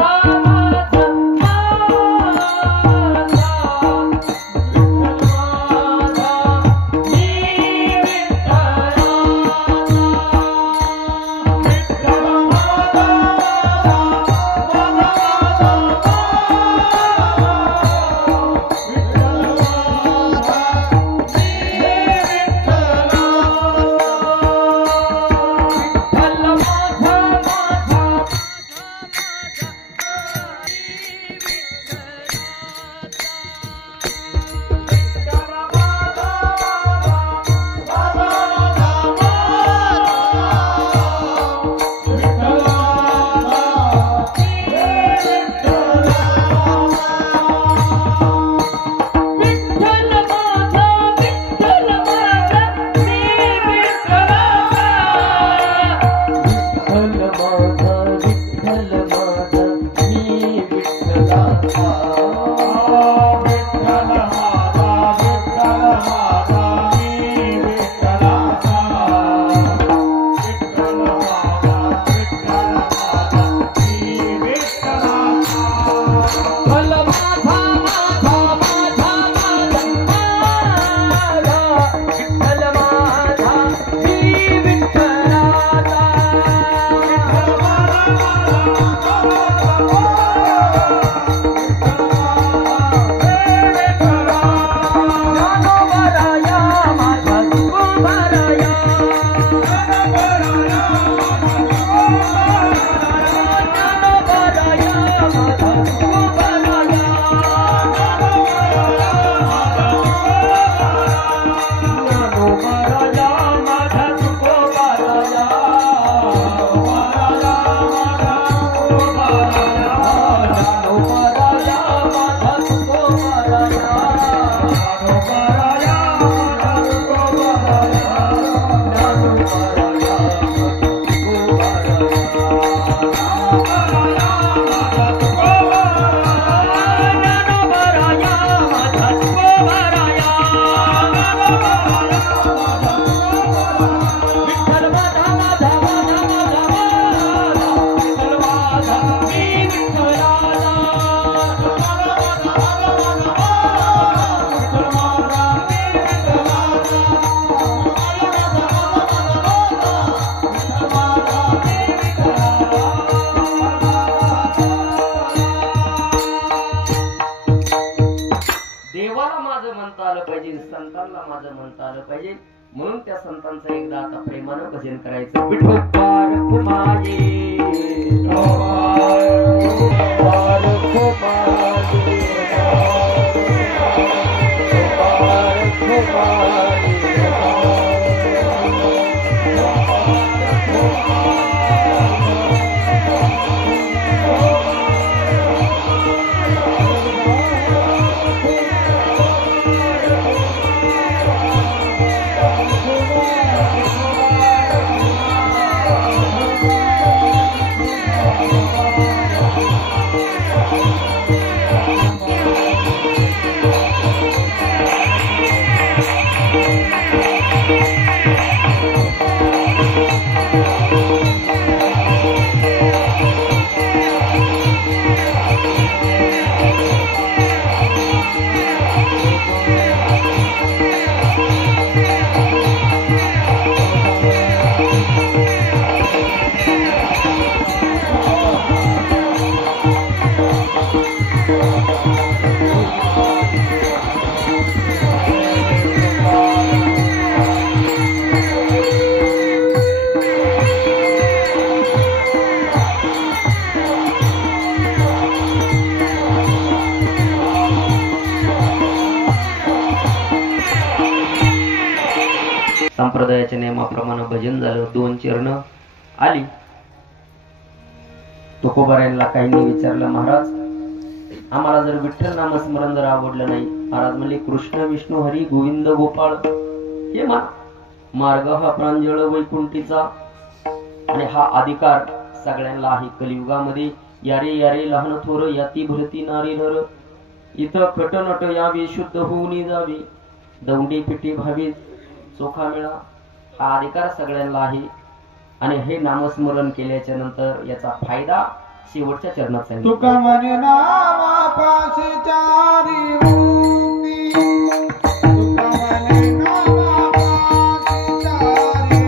संतांना माझं म्हणता आलं पाहिजे, म्हणून त्या संतांचं एकदा आता प्रेमानं भजन करायचं. विठोबार कुमारी संप्रदायाच्या नियमाप्रमाणे भजन झालं. 2 चरण आली. तुकोबारायांना काहींनी विचारलं, महाराज आम्हाला जर विठ्ठल नामस्मरण जर आवडलं नाही, महाराज म्हणले कृष्ण विष्णू हरी गोविंद गोपाळ हे मार्ग हा प्रांजळ वैकुंठीचा, आणि हा अधिकार सगळ्यांना आहे. कलियुगामध्ये यारे यारे लहान थोर याती भरती नारी नर, इथं खट नट यावे शुद्ध होऊन जावे, दौंडी पिटी भावी चोखा मिळा, हा अधिकार सगळ्यांना आहे. आणि हे नामस्मरण केल्याच्या नंतर याचा फायदा शेवटच्या चरणात सांगितला. तुका म्हणे नामापाशी चारी मुक्ती, तुका म्हणे नामापाशी चारी मुक्ती,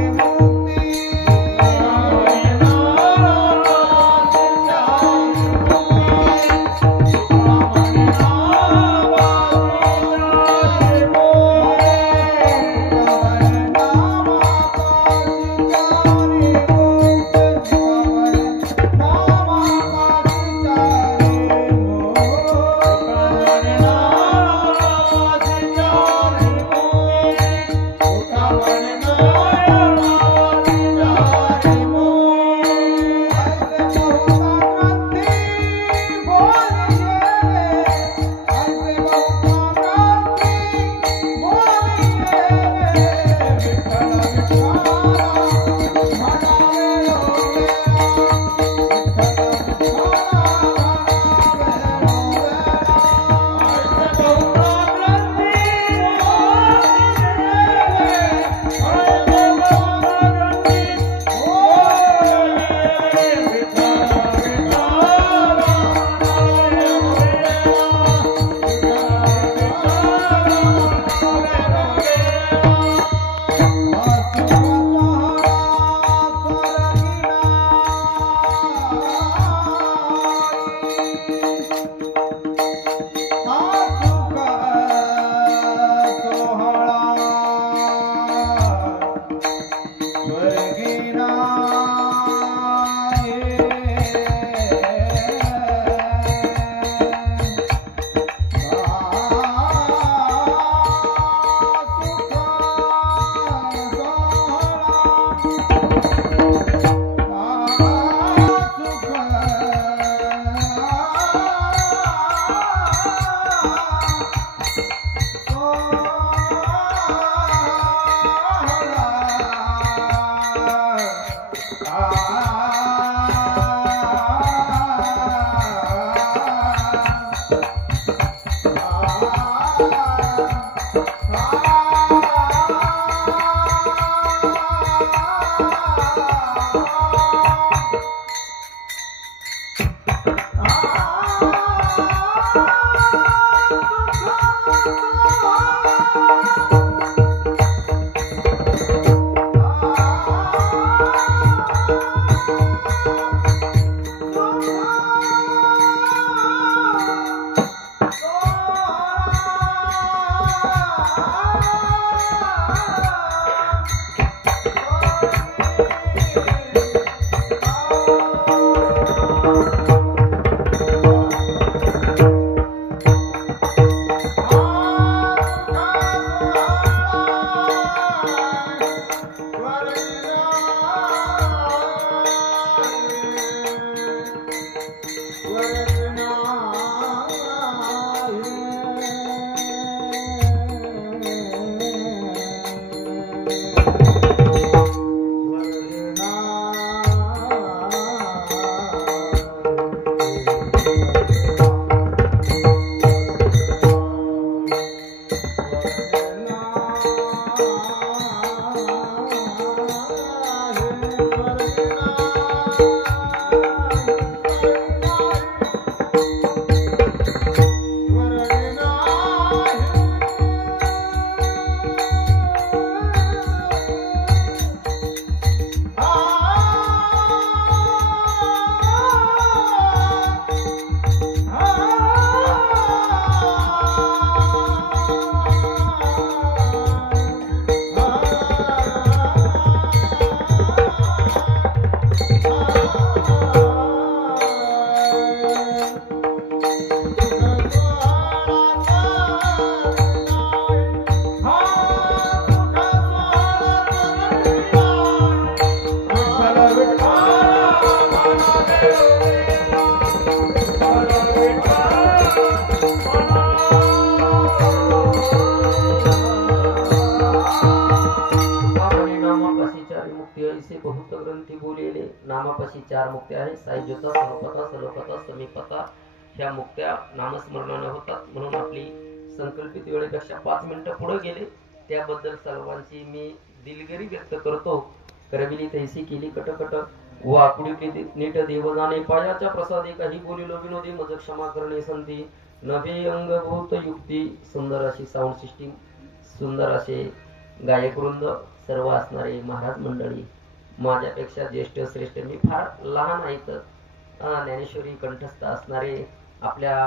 नामापाशी 4 मुक्त्या आहेत. साहिज्योता, सर्वपता, सर्वपता, समीपता ह्या मुक्त्या नामस्मरणाने होतात. म्हणून आपली संकल्पित वेळेपेक्षा 5 मिनिटं पुढे गेले, त्याबद्दल सर्वांची मी दिलगिरी व्यक्त करतो. करविली तैसी केली कटकट व आकुडी केली नीट देव जाणे, पायाच्या प्रसादी काही बोलिलो विनोदी, मज क्षमा करणे संधी नभे अंगभूत युक्ती. सुंदर अशी साऊंड सिस्टीम, सुंदर असे गायकवृंद, सर्व असणारे महाराज मंडळी, माझ्यापेक्षा ज्येष्ठ श्रेष्ठ, मी फार लहान आहेत, ज्ञानेश्वरी कंठस्थ असणारे, आपल्या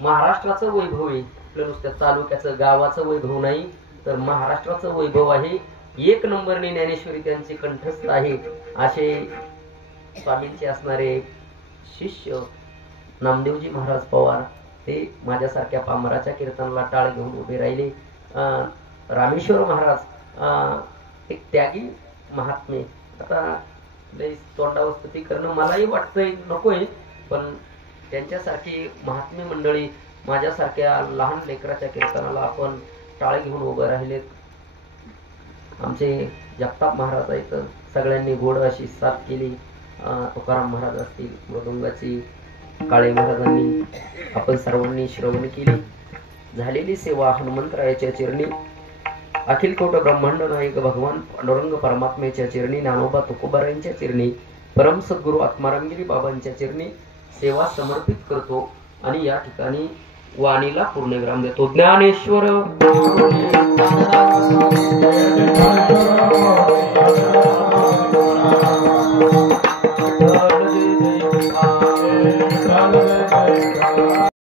महाराष्ट्राचं वैभव आहे. आपल्या नुसत्या तालुक्याचं गावाचं वैभव नाही, तर महाराष्ट्राचं वैभव आहे. 1 नंबरने ज्ञानेश्वरी त्यांचे कंठस्थ आहे. असे स्वामींचे असणारे शिष्य नामदेवजी महाराज पवार, ते माझ्यासारख्या पामराच्या कीर्तनाला टाळ घेऊन उभे राहिले. रामेश्वर महाराज एक त्यागी महात्मे. आता लई तोंडावर स्तुती करणं मलाही वाटतंय नकोय, पण त्यांच्यासारखी महात्मे मंडळी माझ्यासारख्या लहान लेकराच्या कीर्तनाला आपण टाळ घेऊन उभे राहिलेत. आमचे जगताप महाराज आहेत, सगळ्यांनी गोड अशी साथ केली. तुकाराम महाराज असतील, मृदुंगाची काळे महाराजांनी, आपण सर्वांनी श्रवण केली. झालेली सेवा हनुमंतरायाच्या चरणी, अखिल कोट ब्रह्मांड नायक भगवान पांडुरंग परमात्म्याच्या चरणी, ज्ञानोबा तुकोबारायांच्या चरणी, परम सद्गुरू आत्मारामगिरी बाबांच्या चरणी सेवा समर्पित करतो आणि या ठिकाणी वाणीला पूर्णविराम देतो. ज्ञानेश्वर Hare